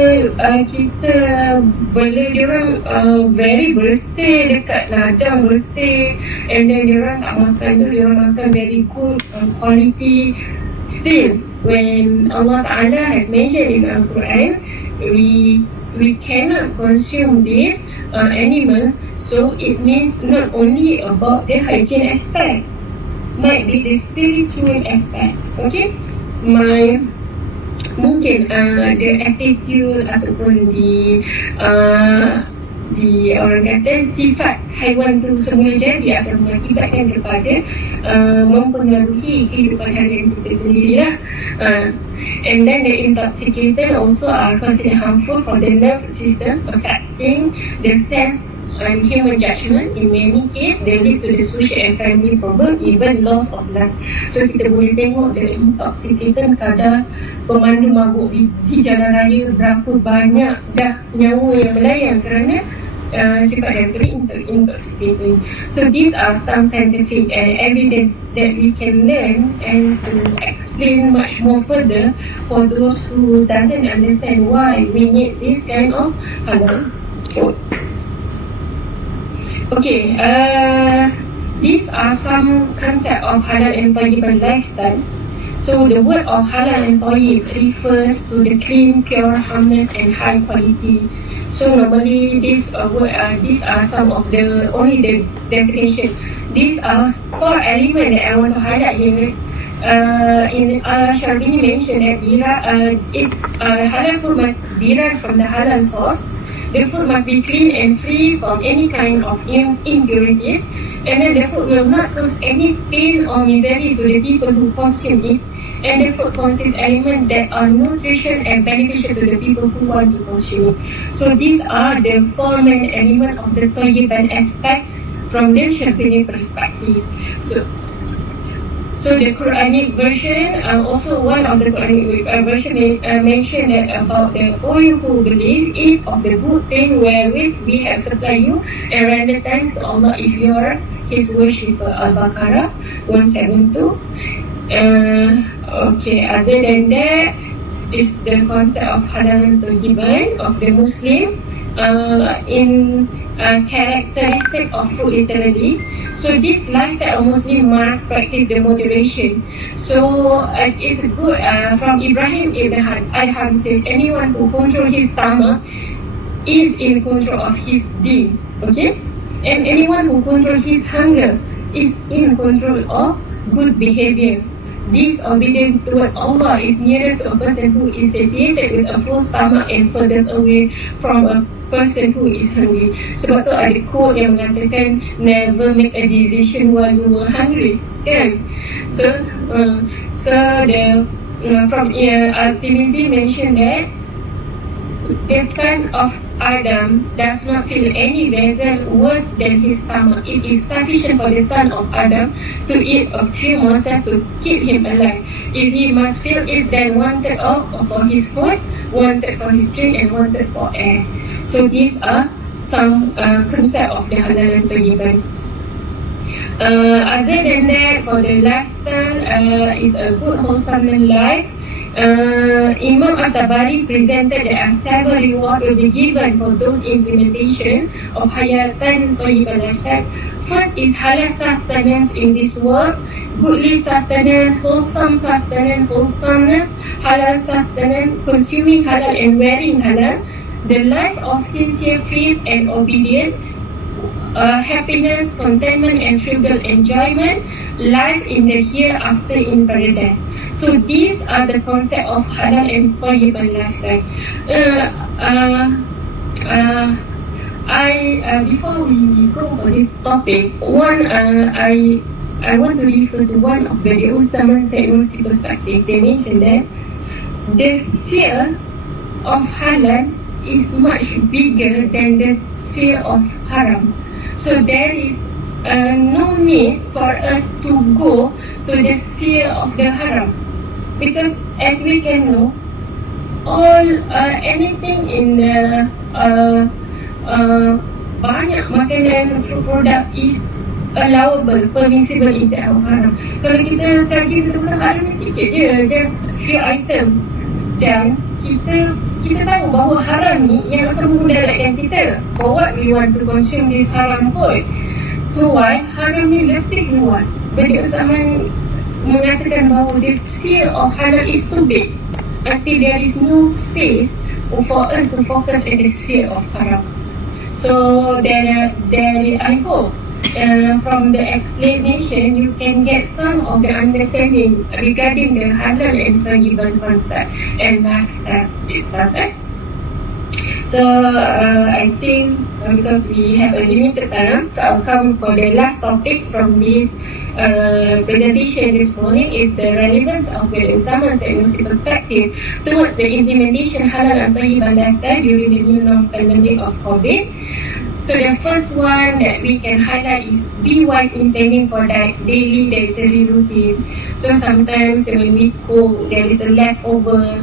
bela diorang very bersih, dekat ladang bersih, and then diorang tak makan tu, diorang makan very good quality. Still, when Allah Ta'ala have mentioned in Al-Quran, we cannot consume this animal, so it means not only about the hygiene aspect, might be the spiritual aspect. Okay, mungkin the attitude ataupun di orang kata sifat haiwan tu semula jadi akan mengakibatkan kepada mempengaruhi kehidupan harian kita sendirilah. And then the intoxicated also are considered harmful for the nerve system, affecting the sense and human judgment. In many cases, they lead to the social and family problem, even loss of life. So kita boleh tengok the intoxicated kadar pemandu mabuk di jalan raya berapa banyak dah nyawa yang melayang kerana sifat daripada intoxicating. So these are some scientific evidence that we can learn and to explain much more further for those who doesn't understand why we need this kind of halal food. Okay, these are some concept of halal and thayyib lifestyle. So the word of halal and thayyib refers to the clean, pure, harmless and high quality. So normally these are some of the only the definition. These are 4 elements that I want to highlight here. In Al-Sharbini mentioned that halal food must derive from the halal source. The food must be clean and free from any kind of impurities, and then the food will not cause any pain or misery to the people who consume it, and the food contains elements that are nutrition and beneficial to the people who want to consume it. So these are the 4 main elements of the Thayyiban aspect from the Shafini perspective. So the Quranic version, also one of the Quranic version mentioned that about the you who believe, eat of the good thing wherewith we have supplied you, and render thanks to Allah if you are His worshipper. Al-Baqarah 172. Okay, other than that is the concept of halal and thayyiban of the Muslim. in characteristic of food literally. So this lifestyle of Muslim must practice the moderation. So it's good from Ibrahim Ibn Adham said, anyone who control his stomach is in control of his deen. Okay, and anyone who control his hunger is in control of good behavior. This obedience toward Allah is nearest to a person who is satiated with a full stomach and furthest away from a person who is hungry. Sebab tu ada quote yang mengatakan never make a decision while you were hungry, kan? So the from Tirmidhi mentioned that the son of Adam does not feel any vessel worse than his stomach. It is sufficient for the son of Adam to eat a few morsels to keep him alive. If he must feel it, then wanted for his food, wanted for his drink, and wanted for air. So these are some concept of the halal and thayyiban. Other than that, for the lifestyle is a good wholesome life. Imam At-Tabari presented that several reward will be given for those implementation of hayatan thayyiban lifestyle. First is halal sustenance in this world, goodly sustenance, wholesome sustenance, wholesomeness, halal sustenance, consuming halal and wearing halal, the life of sincere faith and obedience, happiness, contentment and trivial enjoyment, life in the hereafter in paradise. So these are the concept of halal and thayyiban lifestyle. Before we go for this topic, I want to refer to one of Bediuzzaman Nursi perspective. They mentioned that the sphere of halal is much bigger than the sphere of haram. So there is no need for us to go to the sphere of the haram, because as we can know, all anything in the banyak makanan food product is allowable, permissible instead of haram. Kalau kita kaji tentang haram ni sikit je, just few item, dan kita tahu bahawa haram ni yang akan memudaratkan kita. For what we want to consume this haram food? So why haram ni lebih luas? Bediuzzaman mengatakan bahawa the sphere of halal is too big until there is no space for us to focus in the sphere of haram. So there I hope from the explanation you can get some of the understanding regarding the halal and thayyiban concept and lifestyle itself. So I think because we have a limited time, so I'll come for the last topic from this presentation this morning is the relevance of Bediuzzaman's Nursi perspective towards the implementation halal and thayyiban lifestyle during the new normal pandemic of COVID. So the first one that we can highlight is be wise in planning for daily dietary routine. So sometimes when we cook, there is a leftover.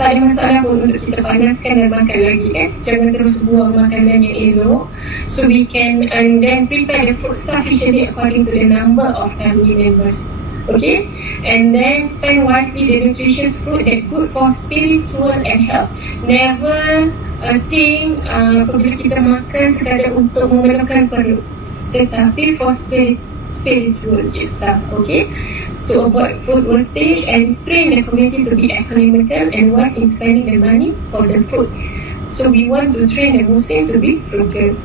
Tak ada masalah pun untuk kita panaskan dan makan lagi, kan? Jangan terus buang makanan yang elok. So we can and then prepare the food sufficiently according to the number of family members. Okay, and then spend wisely the nutritious food that good for spiritual and health. Never think apabila kita makan sekadar untuk memenuhkan perut, tetapi for spiritual kita. Okay, to avoid food wastage and train the community to be economical and wise in spending the money for the food. So we want to train the Muslim to be frugal.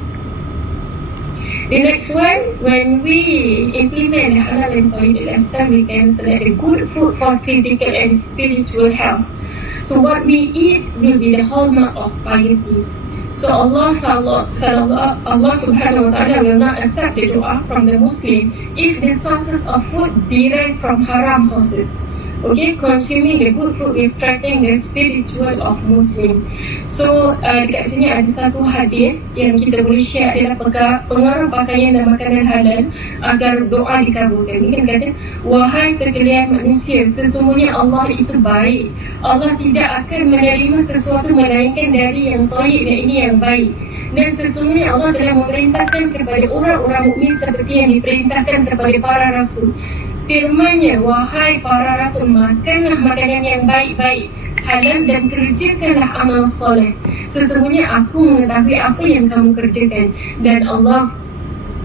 The next one, when we implement the halal and thayyiban lifestyle, we can select the good food for physical and spiritual health. So what we eat will be the hallmark of piety. So Allah subhanahu wa ta'ala will not accept the dua from the Muslim if the sources of food derive from haram sources. Okay, consuming the good food will strengthen the spiritual of Muslim. So dekat sini ada satu hadis yang kita boleh share adalah pengaruh pakaian dan makanan halal agar doa dikabulkan. Ini kan kata, wahai sekalian manusia, sesungguhnya Allah itu baik. Allah tidak akan menerima sesuatu melainkan dari yang thayyib dan ini yang baik. Dan sesungguhnya Allah telah memerintahkan kepada orang-orang mukmin seperti yang diperintahkan kepada para rasul. Firman-Nya, wahai para rasul, makanlah makanan yang baik-baik, halal dan kerjakanlah amal soleh. Sesungguhnya aku mengetahui apa yang kamu kerjakan. Dan Allah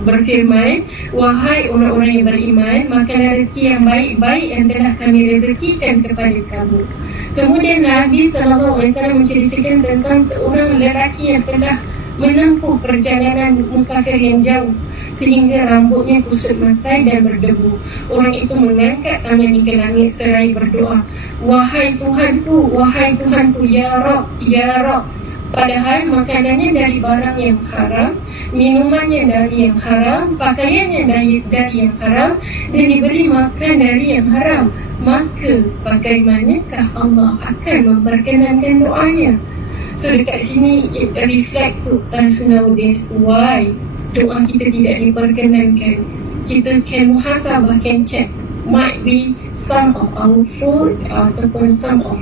berfirman, wahai orang-orang yang beriman, makanlah rezeki yang baik-baik yang telah kami rezekikan kepada kamu. Kemudian Nabi SAW menceritakan tentang seorang lelaki yang telah menempuh perjalanan musafir yang jauh sehingga rambutnya kusut masai dan berdebu. Orang itu mengangkat tangannya ke langit seraya berdoa, wahai Tuhanku, ya Rabb, ya Rabb. Padahal makanannya dari barang yang haram, minumannya dari yang haram, pakaiannya dari yang haram, dan diberi makan dari yang haram. Maka bagaimanakah Allah akan memperkenankan doanya? So dekat sini it reflect to us nowadays why doa kita tidak diperkenankan. Kita can muhasabah, can check. Might be some of our food ataupun some of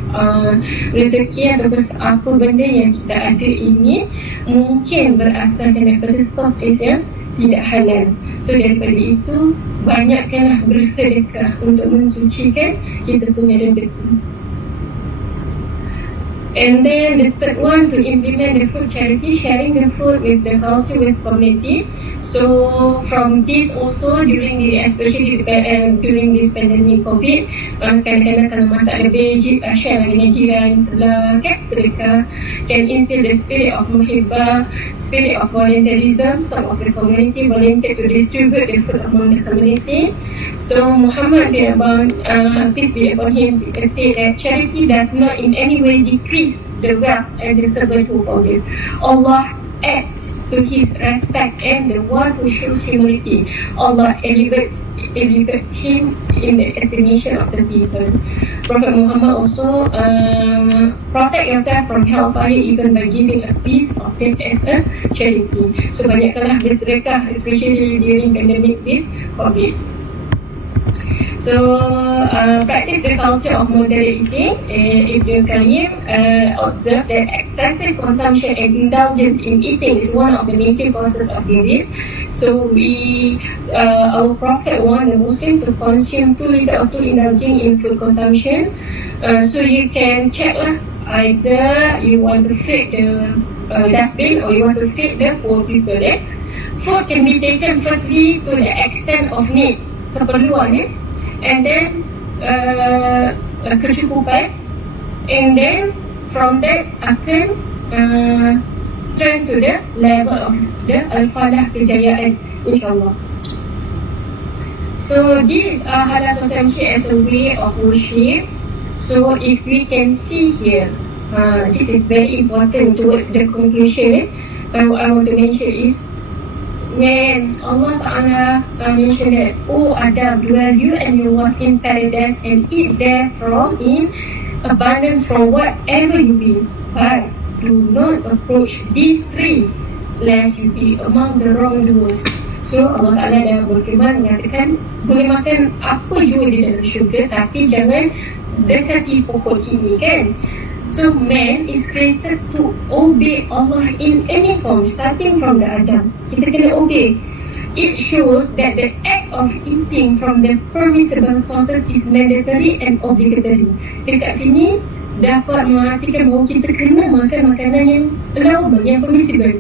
rezeki ataupun apa benda yang kita ada ini mungkin berasaskan daripada source yang tidak halal. So daripada itu, banyakkanlah bersedekah untuk mensucikan kita punya rezeki. And then the third one, to implement the food charity, sharing the food with the culture, with community. So from this also especially during this pandemic COVID, kadang-kadang kalau masak lebih, share dengan jiran sebelah, sedekah, can instill the spirit of muhibbah, spirit of volunteerism. Some of the community volunteer to distribute the food among the community. So Muhammad bin peace be upon him, said that charity does not in any way decrease the wealth and the servanthood of it. Allah adds to his respect, and the one who shows humility, Allah elevates him in the estimation of the people. Prophet Muhammad also protect yourself from hellfire even by giving a piece of it as a charity. So banyaklah bersedekah, especially during pandemic this COVID. So practice the culture of moderate eating. Ibn Qayyim observed that excessive consumption and indulgence in eating is one of the major causes of disease. So our Prophet warned the Muslim to consume too little or too indulging in food consumption. So you can check lah, either you want to feed the dustbin or you want to feed the poor people. Food can be taken firstly to the extent of need, keperluan, and then kecukupan, and then from that akan turn to the level of the al-falah, kejayaan, insyaAllah. So these are halal consumption as a way of worship. So if we can see here, this is very important towards the conclusion. What I want to mention is, when Allah Ta'ala mentioned that, oh Adam, dwell you and your wife in paradise and eat there from in abundance from whatever you will, but do not approach these three lest you be among the wrongdoers. So Allah Ta'ala dah berfirman mengatakan boleh makan apa jua di dalam syurga, tapi jangan dekati pokok ini, kan? So man is created to obey Allah in any form, starting from the Adam. Kita kena obey. It shows that the act of eating from the permissible sources is mandatory and obligatory. Dekat sini dapat memastikan bahawa kita kena makan makanan yang allowable, yang permissible.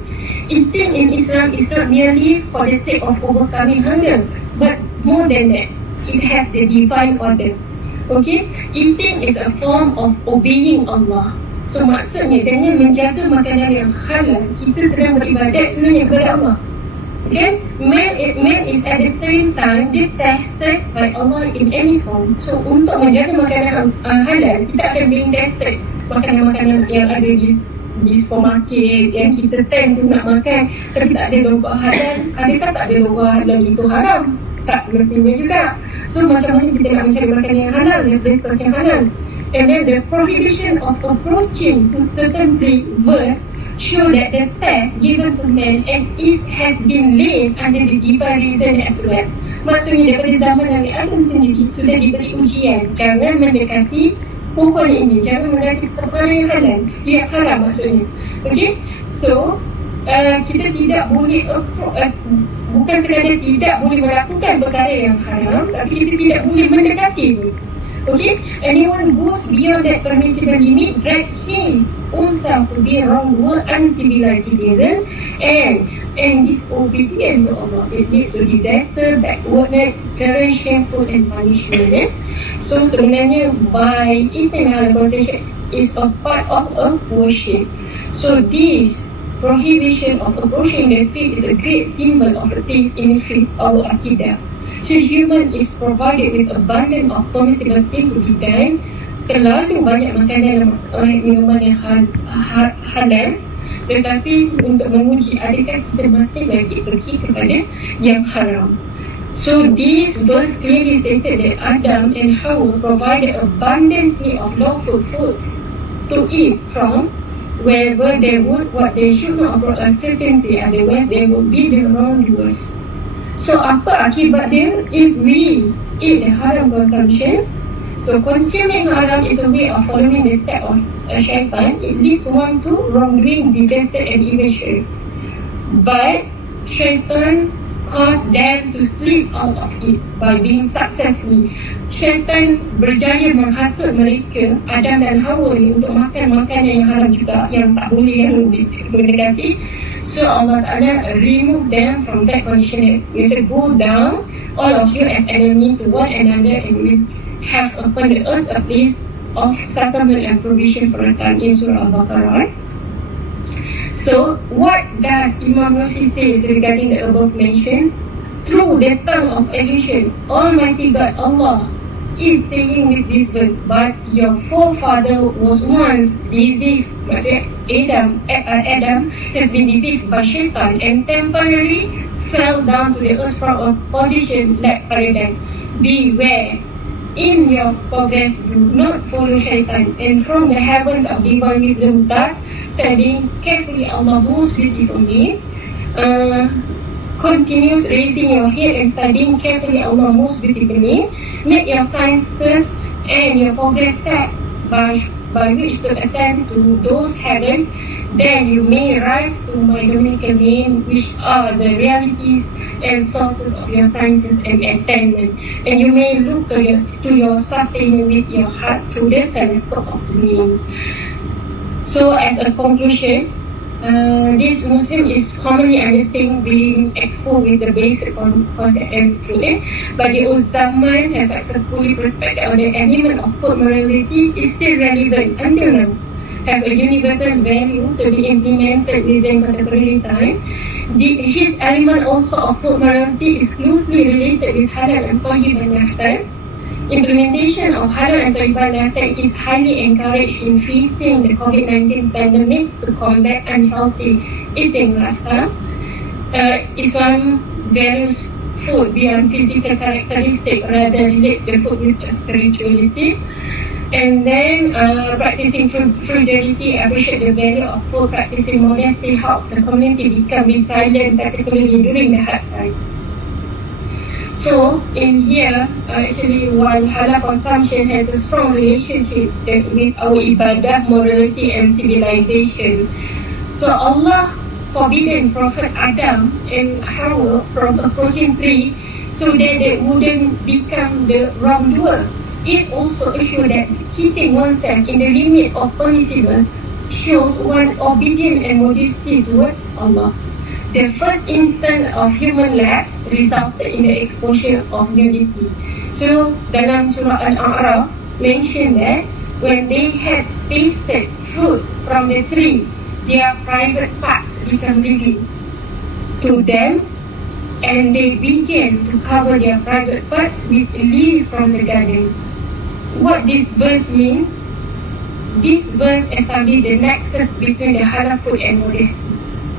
Eating in Islam is not merely for the sake of overcoming hunger, but more than that, it has the divine order. Okay, eating is a form of obeying Allah. So maksudnya dengan menjaga makanan yang halal, kita sedang beribadat sebenarnya kepada Allah. Okay, man is at the same time detested by Allah in any form. So untuk menjaga makanan halal, kita akan being tested. Makanan-makanan yang ada di supermarket yang kita tend to nak makan, tapi tak ada logo halal. Adakah tak ada logo halal itu haram? Tak semestinya juga. So macam mana kita nak mencari makanan yang halal, yang prestos yang halal? And then the prohibition of approaching to certain verse show that the test given to man, and it has been laid under the divine reason as well. Maksudnya daripada zaman Nabi Adam sendiri sudah diberi ujian, jangan mendekati pohon ini, jangan mendekati perkara yang halal, yang haram maksudnya. Okay, so kita tidak boleh bukan sekadar tidak boleh melakukan perkara yang haram, tapi kita tidak boleh mendekati pun. Okay, anyone goes beyond that permissible limit, drag his own self to be a wrongdoer, uncivilized citizen, and disobedient to Allah. It leads to disaster, backwardness, ignorance, shameful, and punishment. So sebenarnya by eating halal concession is a part of a worship. So this prohibition of approaching the tree is a great symbol of a taste in our akidah. So human is provided with abundance of permissible things to be done. Terlalu banyak makanan dan minuman yang halal, tetapi untuk menguji adakah kita masih lagi pergi kepada yang haram. So this verse clearly stated that Adam and Hawa provided abundantly of lawful food to eat from wherever they would, what they should not brought a certainty, otherwise they would be the wrongdoers. So apa akibat dia if we eat the haram consumption? So consuming haram is a way of following the steps of shaitan. It leads one to wrongdoing, disaster and evasion. But shaitan caused them to slip out of it by being successful. Syaitan berjaya menghasut mereka, Adam dan Hawa ni, untuk makan makanan yang haram juga, yang tak boleh yang mendekati. So Allah Ta'ala remove them from that condition. You should go down, all of you as enemy to one another, and we have upon the earth a place of settlement and provision for a time in Surah Al-Baqarah. So what does Imam Nursi say regarding the above mentioned? Through the tongue of illusion, Almighty God Allah is saying with this verse, but your forefather was once deceived, maksudnya Adam has been deceived by shaitan and temporarily fell down to the earth from a position like paradise. Beware, in your progress do not follow shaitan, and from the heavens of divine wisdom thus studying carefully Allah most beautifully, continues raising your head and studying carefully Allah most beautifully. Make your sciences and your progress step by which to ascend to those heavens. Then you may rise to my dominical name, which are the realities and sources of your sciences and attainment. And you may look to your sustaining with your heart through the telescope of the meanings. So as a conclusion, this Muslim is commonly understood being exposed with the basic concept and truth. Bediuzzaman has successfully perspective on the element of food morality is still relevant until now, have a universal value to be implemented within contemporary time. His element also of food morality is closely related with halal and tayyiban lifestyle. Implementation of halal and tayyiban lifestyle is highly encouraged in facing the COVID-19 pandemic to combat unhealthy eating lifestyle. Islam values food beyond physical characteristic, rather relates the food with spirituality. And then practicing frugality, appreciate the value of food, practicing modesty, help the community become resilient, particularly during the hard times. So in here, actually, while halal consumption has a strong relationship with our ibadah, morality and civilization, so Allah forbidden Prophet Adam and Hawa from approaching tree so that they wouldn't become the wrongdoer. It also assures that keeping oneself in the limit of permissible shows one obedience and modesty towards Allah. The first instance of human lapse resulted in the exposure of nudity. So dalam surah Al-A'raf mentioned that when they had tasted fruit from the tree, their private parts become revealed to them, and they began to cover their private parts with leaves from the garden. What this verse means? This verse establishes the nexus between the halal food and modesty.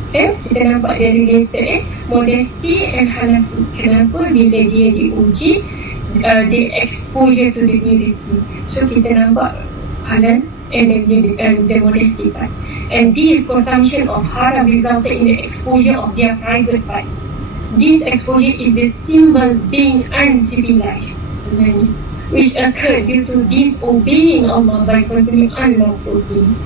Kita nampak dia related modesty and halal food. Kenapa? Bila dia diuji, the exposure to the nudity. So kita nampak halal and the modesty part. And this consumption of haram resulted in the exposure of their private part. This exposure is the symbol being uncivilized sebenarnya, which occurred due to disobeying Allah by consuming unlawful things.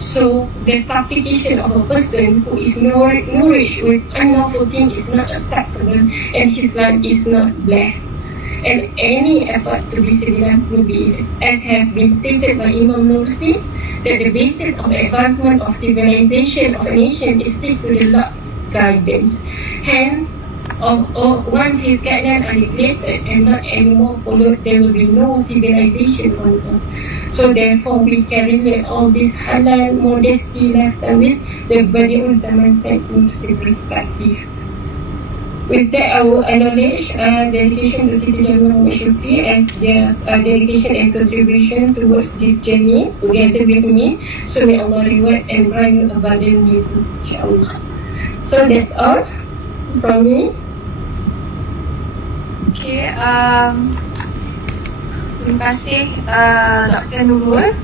So the supplication of a person who is nourished with unlawful things is not acceptable, and his life is not blessed. and any effort to be civilized will be, as have been stated by Imam Nursi, that the basis of the advancement of civilization of a nation is still to the Lord's guidance. Hence, once his guidelines are neglected and not anymore followed, there will be no civilization on earth. So therefore, we can relate all this halal modesty left with the Bediuzzaman scientific perspective. With that, I will acknowledge dedication to Siti Jamil Muhammad Shukri as their dedication and contribution towards this journey together with me. So may Allah reward and grant you abundantly, insyaAllah. So that's all from me. Okay, terima kasih Dr. Nurul.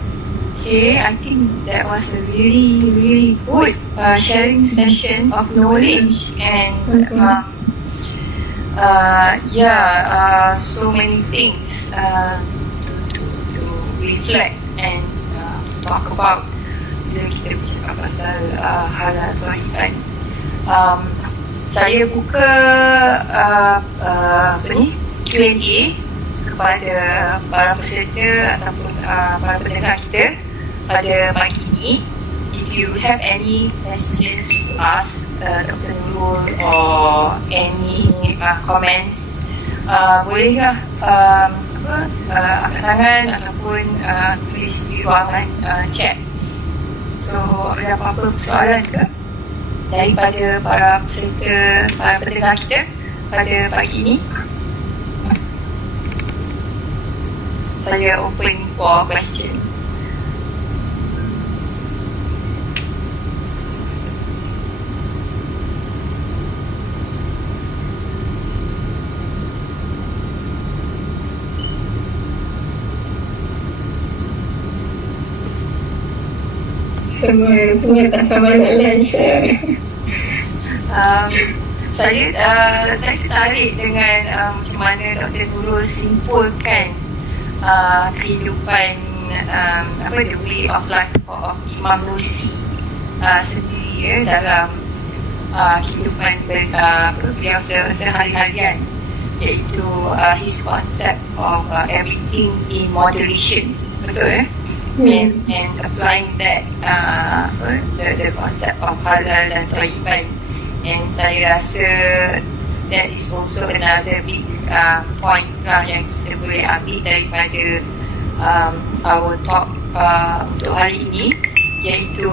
Okay, I think that was a really good sharing session of knowledge and so many things to reflect and talk about bila kita bercakap pasal halal tauhiban. Saya buka Q&A kepada para peserta ataupun para pendengar kita pada pagi ini. If you have any questions to ask Dr. Nurul or any comments, bolehlah angkat tangan ataupun tulis di ruangan chat. So ada apa-apa soalan ke daripada para peserta, para pendengar kita pada pagi ini? Saya open for question. Semua tak sama nak lunch. Saya tertarik dengan macam mana Dr. Nurul simpulkan kehidupan the way of life of Imam Nursi sendiri dalam kehidupan beliau sehari-harian, iaitu his concept of everything in moderation, betul and applying that the concept of halal dan tauhiban. And saya rasa that is also another big point yang kita boleh ambil daripada our talk untuk hari ini, iaitu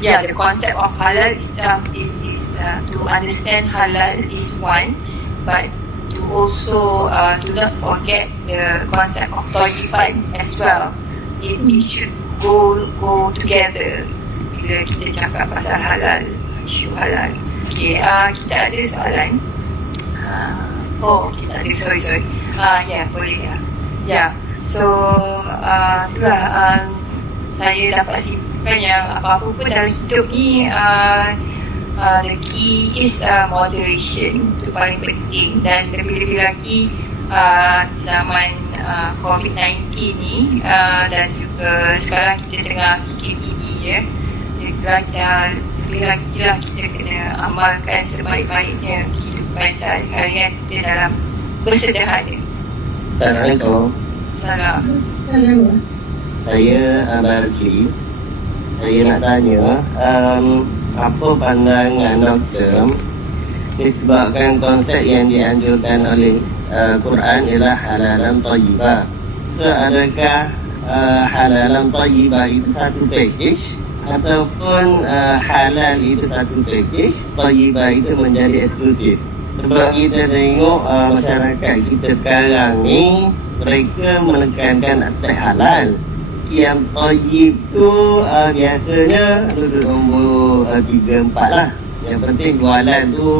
the concept of halal itself is to understand halal is one, but to also do not forget the concept of tauhiban as well. It should go together bila kita cakap pasal halal, isu halal. Okay, kita ada soalan. Kita ada, sorry. Boleh ya. So, itulah saya dapat simpulkan yang apa-apa pun dalam hidup ni the key is moderation. Itu paling penting, dan lebih-lebih lagi zaman COVID-19 ni dan juga sekarang kita tengah PKPD lebih lagi lah kita kena amalkan sebaik-baiknya kehidupan sehari-hari kita dalam bersederhana. Assalamualaikum. Salam. Saya Barki. Saya nak tanya apa pandangan doktor disebabkan konsep yang dianjurkan oleh Quran ialah halalan thayyibah. So adakah halalan thayyibah itu satu package ataupun halal itu satu package, thayyibah itu menjadi eksklusif? Sebab kita tengok masyarakat kita sekarang ni, mereka menekankan aspek halal. Yang thayyib tu biasanya duduk nombor 3-4 lah. Yang penting jualan tu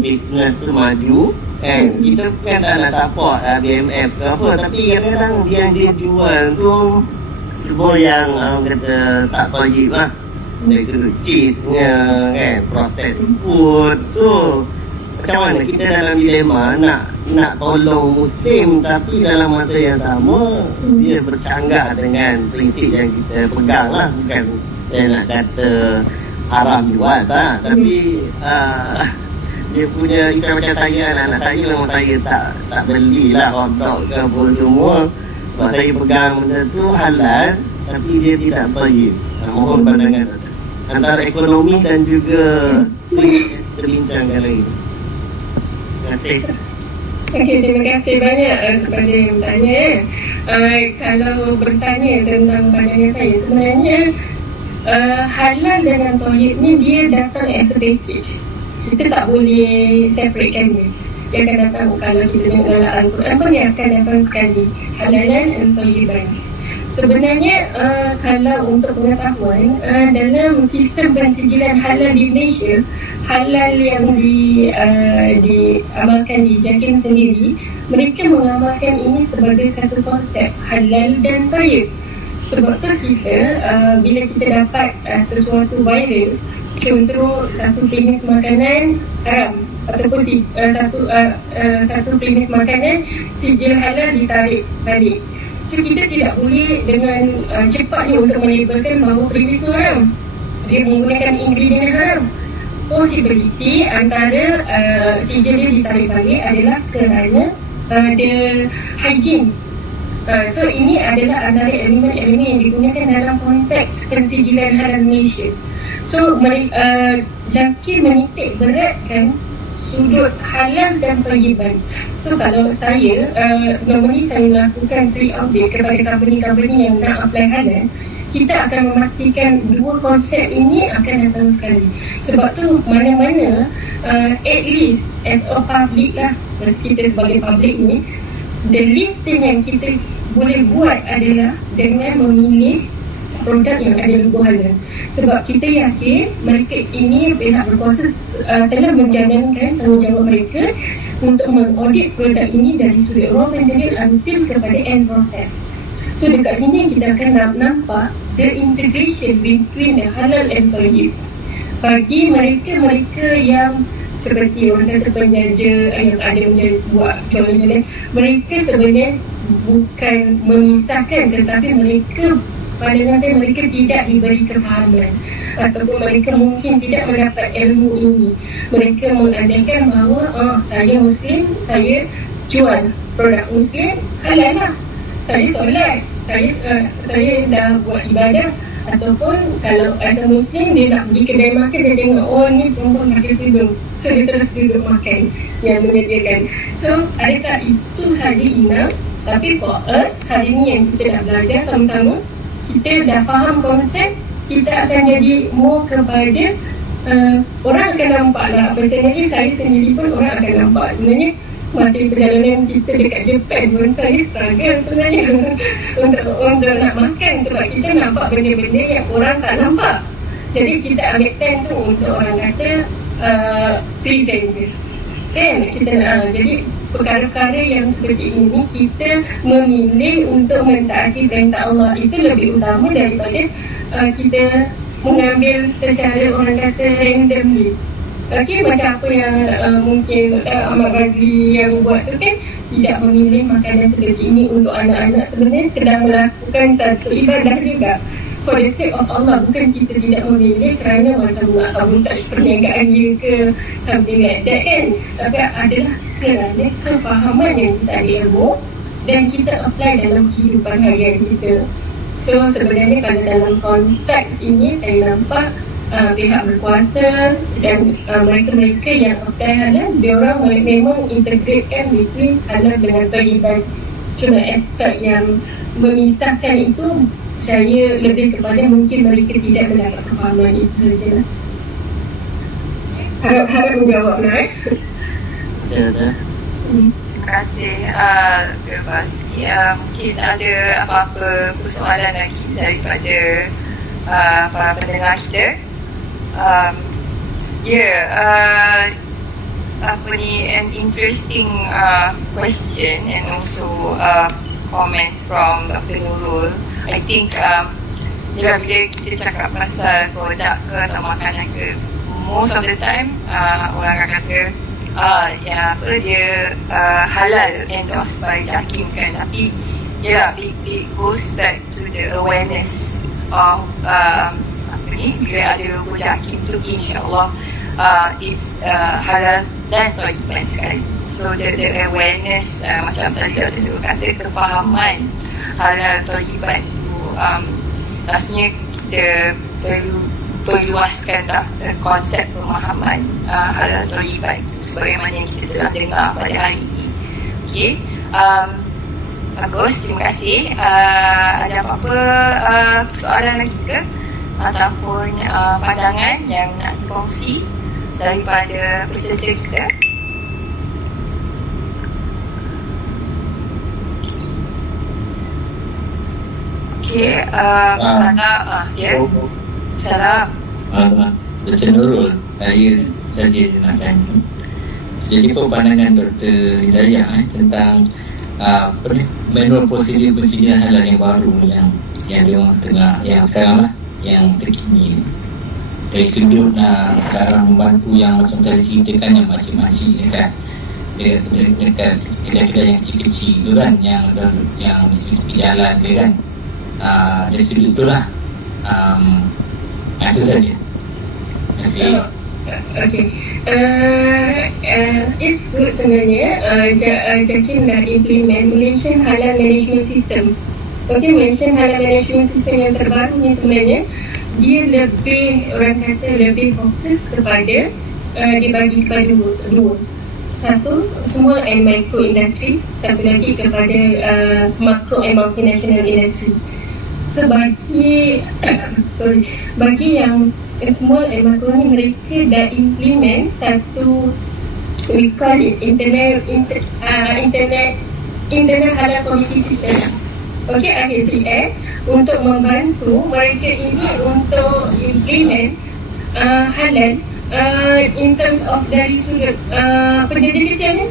bisnes tu maju. Kita bukan tak nak support BMF ke apa, tapi kadang-kadang dia jual tu semua yang kata tak thayyib lah. Dari sudut cheese-nya kan, processed food. So macam mana kita dalam dilema nak tolong Muslim, tapi dalam masa yang sama dia bercanggah dengan prinsip yang kita pegang lah. Bukan saya nak kata haram jual tak, tapi dia punya ikan macam saya, anak saya memang saya tak belilah hotdog ke apa semua, sebab saya pegang benda tu halal tapi dia tidak tayyib. Mohon pandangan antara ekonomi dan juga terbincangkan lagi. Terima kasih. Okey, terima kasih banyak kepada yang bertanya. Kalau bertanya tentang pandangan saya, sebenarnya halal dengan tauhid ni dia datang as a package. Kita tak boleh separatekan dia. Dia akan datang kalau kita tengok dalam Al-Quran pun dia akan datang sekali, halalan dan tauhiban. Sebenarnya kalau untuk pengetahuan, dalam sistem pensijilan halal di Malaysia, halal yang diamalkan di JAKIM sendiri, mereka mengamalkan ini sebagai satu konsep halal dan thayyib. Sebab tu kita bila kita dapat sesuatu viral, contoh satu premis makanan haram ataupun satu premis makanan sijil halal ditarik balik. So kita tidak boleh dengan cepat ni untuk melabelkan bahawa premis tu haram, dia menggunakan ingredient haram. Possibility antara sijil dia ditarik balik adalah kerana ada hygiene. So ini adalah antara elemen-elemen yang digunakan dalam konteks pensijilan halal Malaysia. So JAKIM menitik beratkan sudut halal dan thayyiban. So kalau saya normally saya lakukan pre-audit kepada company-company yang nak apply halal, kita akan memastikan dua konsep ini akan datang sekali. Sebab tu mana-mana at least as a public lah, kita sebagai public ni, the least thing yang kita boleh buat adalah dengan memilih produk yang ada logo halal. Sebab kita yakin mereka ini, pihak berkuasa telah menjalankan tanggungjawab mereka untuk mengaudit produk ini dari sudut raw material until kepada end process. So dekat sini kita akan nampak the integration between the halal and thayyib. Bagi mereka yang seperti orang kata penjaja yang ada buat jualan-jualan, mereka sebenarnya bukan memisahkan, tetapi mereka, pandangan saya, mereka tidak diberi kefahaman ataupun mereka mungkin tidak mendapat ilmu ini. Mereka mengandaikan bahawa saya Muslim, saya jual produk Muslim, halal lah, saya solat, saya dah buat ibadah. Ataupun kalau as a Muslim, dia nak pergi kedai makan, dia tengok ni perempuan pakai tudung, so dia terus duduk makan yang menyediakan. So adakah itu sahaja enough? Tapi for us, hari ni yang kita dah belajar sama-sama, kita dah faham konsep, kita akan jadi more kepada orang akan nampak lah. Personally saya sendiri pun orang akan nampak. Sebenarnya masa perjalanan kita dekat Japan pun saya struggle sebenarnya untuk nak makan, sebab kita nampak benda-benda yang orang tak nampak. Jadi kita ambil time tu untuk orang kata prevent je kan. Kita jadi perkara-perkara yang seperti ini kita memilih untuk mentaati perintah Allah itu lebih utama daripada kita mengambil secara orang kata randomly. Okay, macam apa yang mungkin Ahmad Razli yang buat tu kan, tidak memilih makanan seperti ini untuk anak-anak, sebenarnya sedang melakukan satu ibadah juga for the sake of Allah. Bukan kita tidak memilih kerana macam nak sabotaj perniagaan dia ke something like that kan, tapi adalah kerana kefahaman yang kita ada ilmu dan kita apply dalam kehidupan harian kita. So sebenarnya kalau dalam konteks ini saya nampak pihak berkuasa dan mereka-mereka yang apply halal, diorang memang integratekan between halal dengan thayyiban. Cuma aspek yang memisahkan itu saya lebih kepada mungkin mereka tidak mendapat kefahaman, itu sajalah. Harap menjawab lah. Ya, dah. Terima kasih Basti. Mungkin ada apa-apa persoalan lagi daripada para pendengar kita? An interesting question and also comment from Dr. Nurul. I think bila kita cakap pasal produk ke atau makanan ke, most of the time orang akan kata dia halal endorsed by JAKIM kan, tapi it goes back to the awareness of bila ada logo JAKIM tu, insyaAllah is halal dan thayyiban sekali. So the awareness, macam tadi Dr. kata, kefahaman halal thayyiban tu, rasanya kita perlu perluaskan konsep pemahaman halal thayyiban itu sebagaimana yang kita telah dengar pada hari ini. Okey, bagus, terima kasih. Ada apa-apa soalan lagi ke ataupun pandangan yang nak dikongsi daripada peserta kita? Okey, ya. Salam. Dr. Nurul, saya saja nak tanya. Jadi pandangan Dr. Hidayah tentang manual prosedur persediaan halal yang baru yang diorang tengah, yang sekarang lah, yang terkini dari sudut sekarang membantu yang macam tadi ceritakan yang makcik-makcik dekat kedai-kedai yang kecil-kecil tu kan, yang di tepi jalan tu kan. Dari sudut tu lah. Itu saja. Terima kasih. Okay. It's good sebenarnya. JAKIM dah implement Malaysian Halal Management System. Okay, Malaysian Halal Management System yang terbaru ni sebenarnya dia lebih, orang kata lebih fokus kepada dibagi kepada dua. Satu, small and micro industry, satu lagi kepada macro and multinational industry. So bagi yang small and macro ni, mereka dah implement satu, we call it internal halal committee system. Okay, SSI, untuk membantu mereka ini untuk implement halal in terms of dari sudut penjaja kecil ni.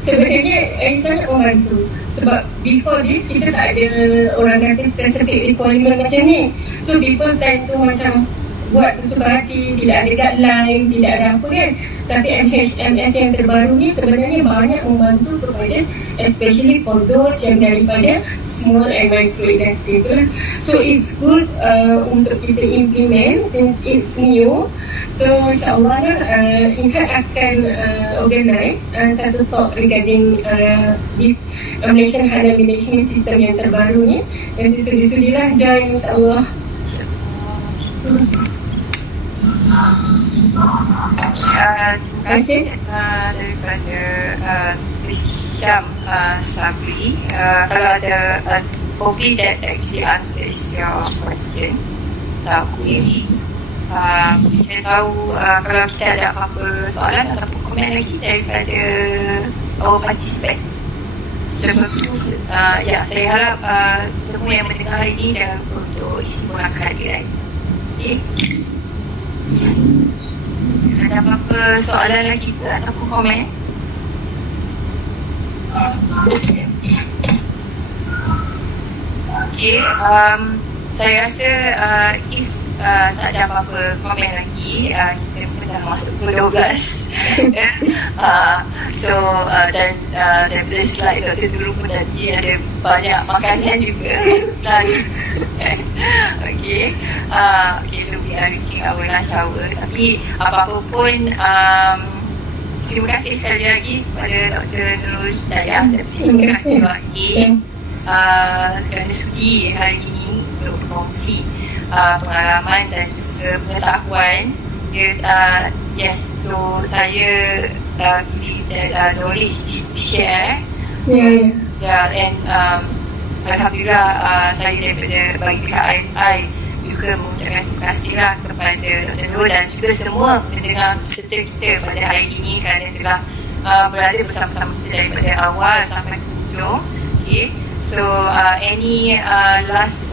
Sebenarnya sangat membantu. Sebab before this kita tak ada, orang kata, specific requirement macam ni. So people tend to macam buat sesuka hati, tidak ada guideline, tidak ada apa kan. Tapi MHMS yang terbaru ni sebenarnya banyak membantu kepada, especially for those yang daripada small and micro industry tu lah. So it's good untuk kita implement since it's new. So insyaAllah lah, Inhat akan organize satu talk regarding this Malaysian Halal Management System yang terbaru ni. Nanti sudi-sudilah join insyaAllah. Terima kasih daripada Syam Sabri. Kalau ada, hopefully that actually answers your question atau query. Saya tahu kalau kita ada apa-apa soalan ataupun komen lagi daripada our participants. Sebab itu, saya harap semua yang mendengar hari ini jangan lupa untuk isi gunakan kehadiran. Okay. Ada apa-apa soalan lagi ke ataupun komen? Okay, saya rasa if tak ada apa-apa komen lagi, kita pun dah masuk ke 12. So dan daripada slide saya dulu pun tadi ada banyak makanan juga lagi. Okay, so we are reaching our lunch hour. Tapi apa-apa pun, terima kasih sekali lagi kepada Dr. Nurul Hidayah dan terima kasih kerana sudi hari ini untuk berkongsi pengalaman dan juga pengetahuan. Yes, so saya knowledge share. And alhamdulillah, saya daripada bagi pihak ISI juga mengucapkan terima kasihlah kepada Dr. Nurul dan juga semua pendengar peserta kita pada hari ini kerana telah berada bersama-sama kita daripada awal sampai ke hujung. Okay. So any last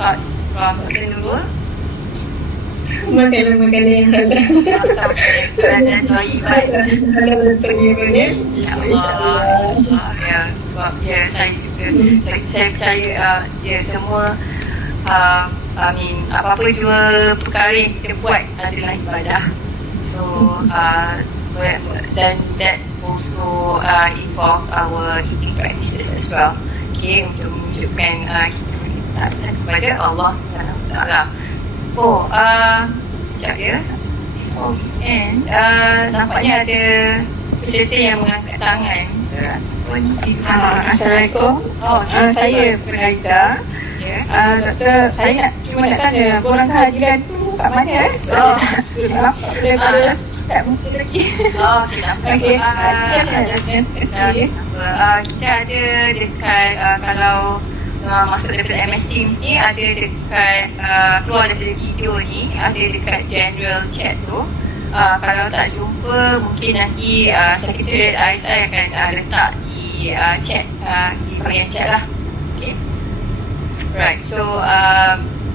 thoughts from Dr. Nurul? Makanan-makanan yang halal. Dan thayyiban. Halal dan thayyiban ya. InsyaAllah. Ya, sebab saya juga saya percaya semua apa-apa jua perkara yang kita buat adalah ibadah. So dan that also involves our eating practices as well. Okay, untuk menunjukkan kita beribadah kepada Allah SWT. Oh, sekejap ya. And nampaknya ada peserta yang mengangkat tangan. Assalamualaikum. Saya Penaiza. Doktor, saya cuma nak tanya, borang kehadiran tu kat mana? Daripada tak mungkin lagi. Okey. Kita ada dekat kalau masuk daripada MS Teams ni, ada dekat keluar daripada video ni, ada dekat general chat tu. Kalau tak jumpa, mungkin nanti Sekretariat ISI akan letak di chat, di bahagian chat lah. Okay. Right, so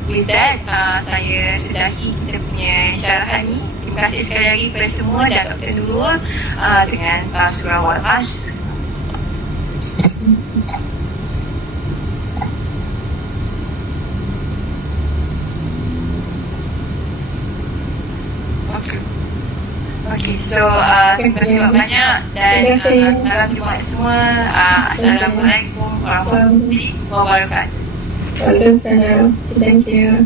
with that, saya sudahi kita punya syarahan ni. Terima kasih sekali lagi kepada semua dan Dr. Nurul dengan surah Wal-As. Okay, so terima kasih banyak dan salam Jumaat semua. Assalamualaikum warahmatullahi wabarakatuh. Waalaikumsalam. Thank you.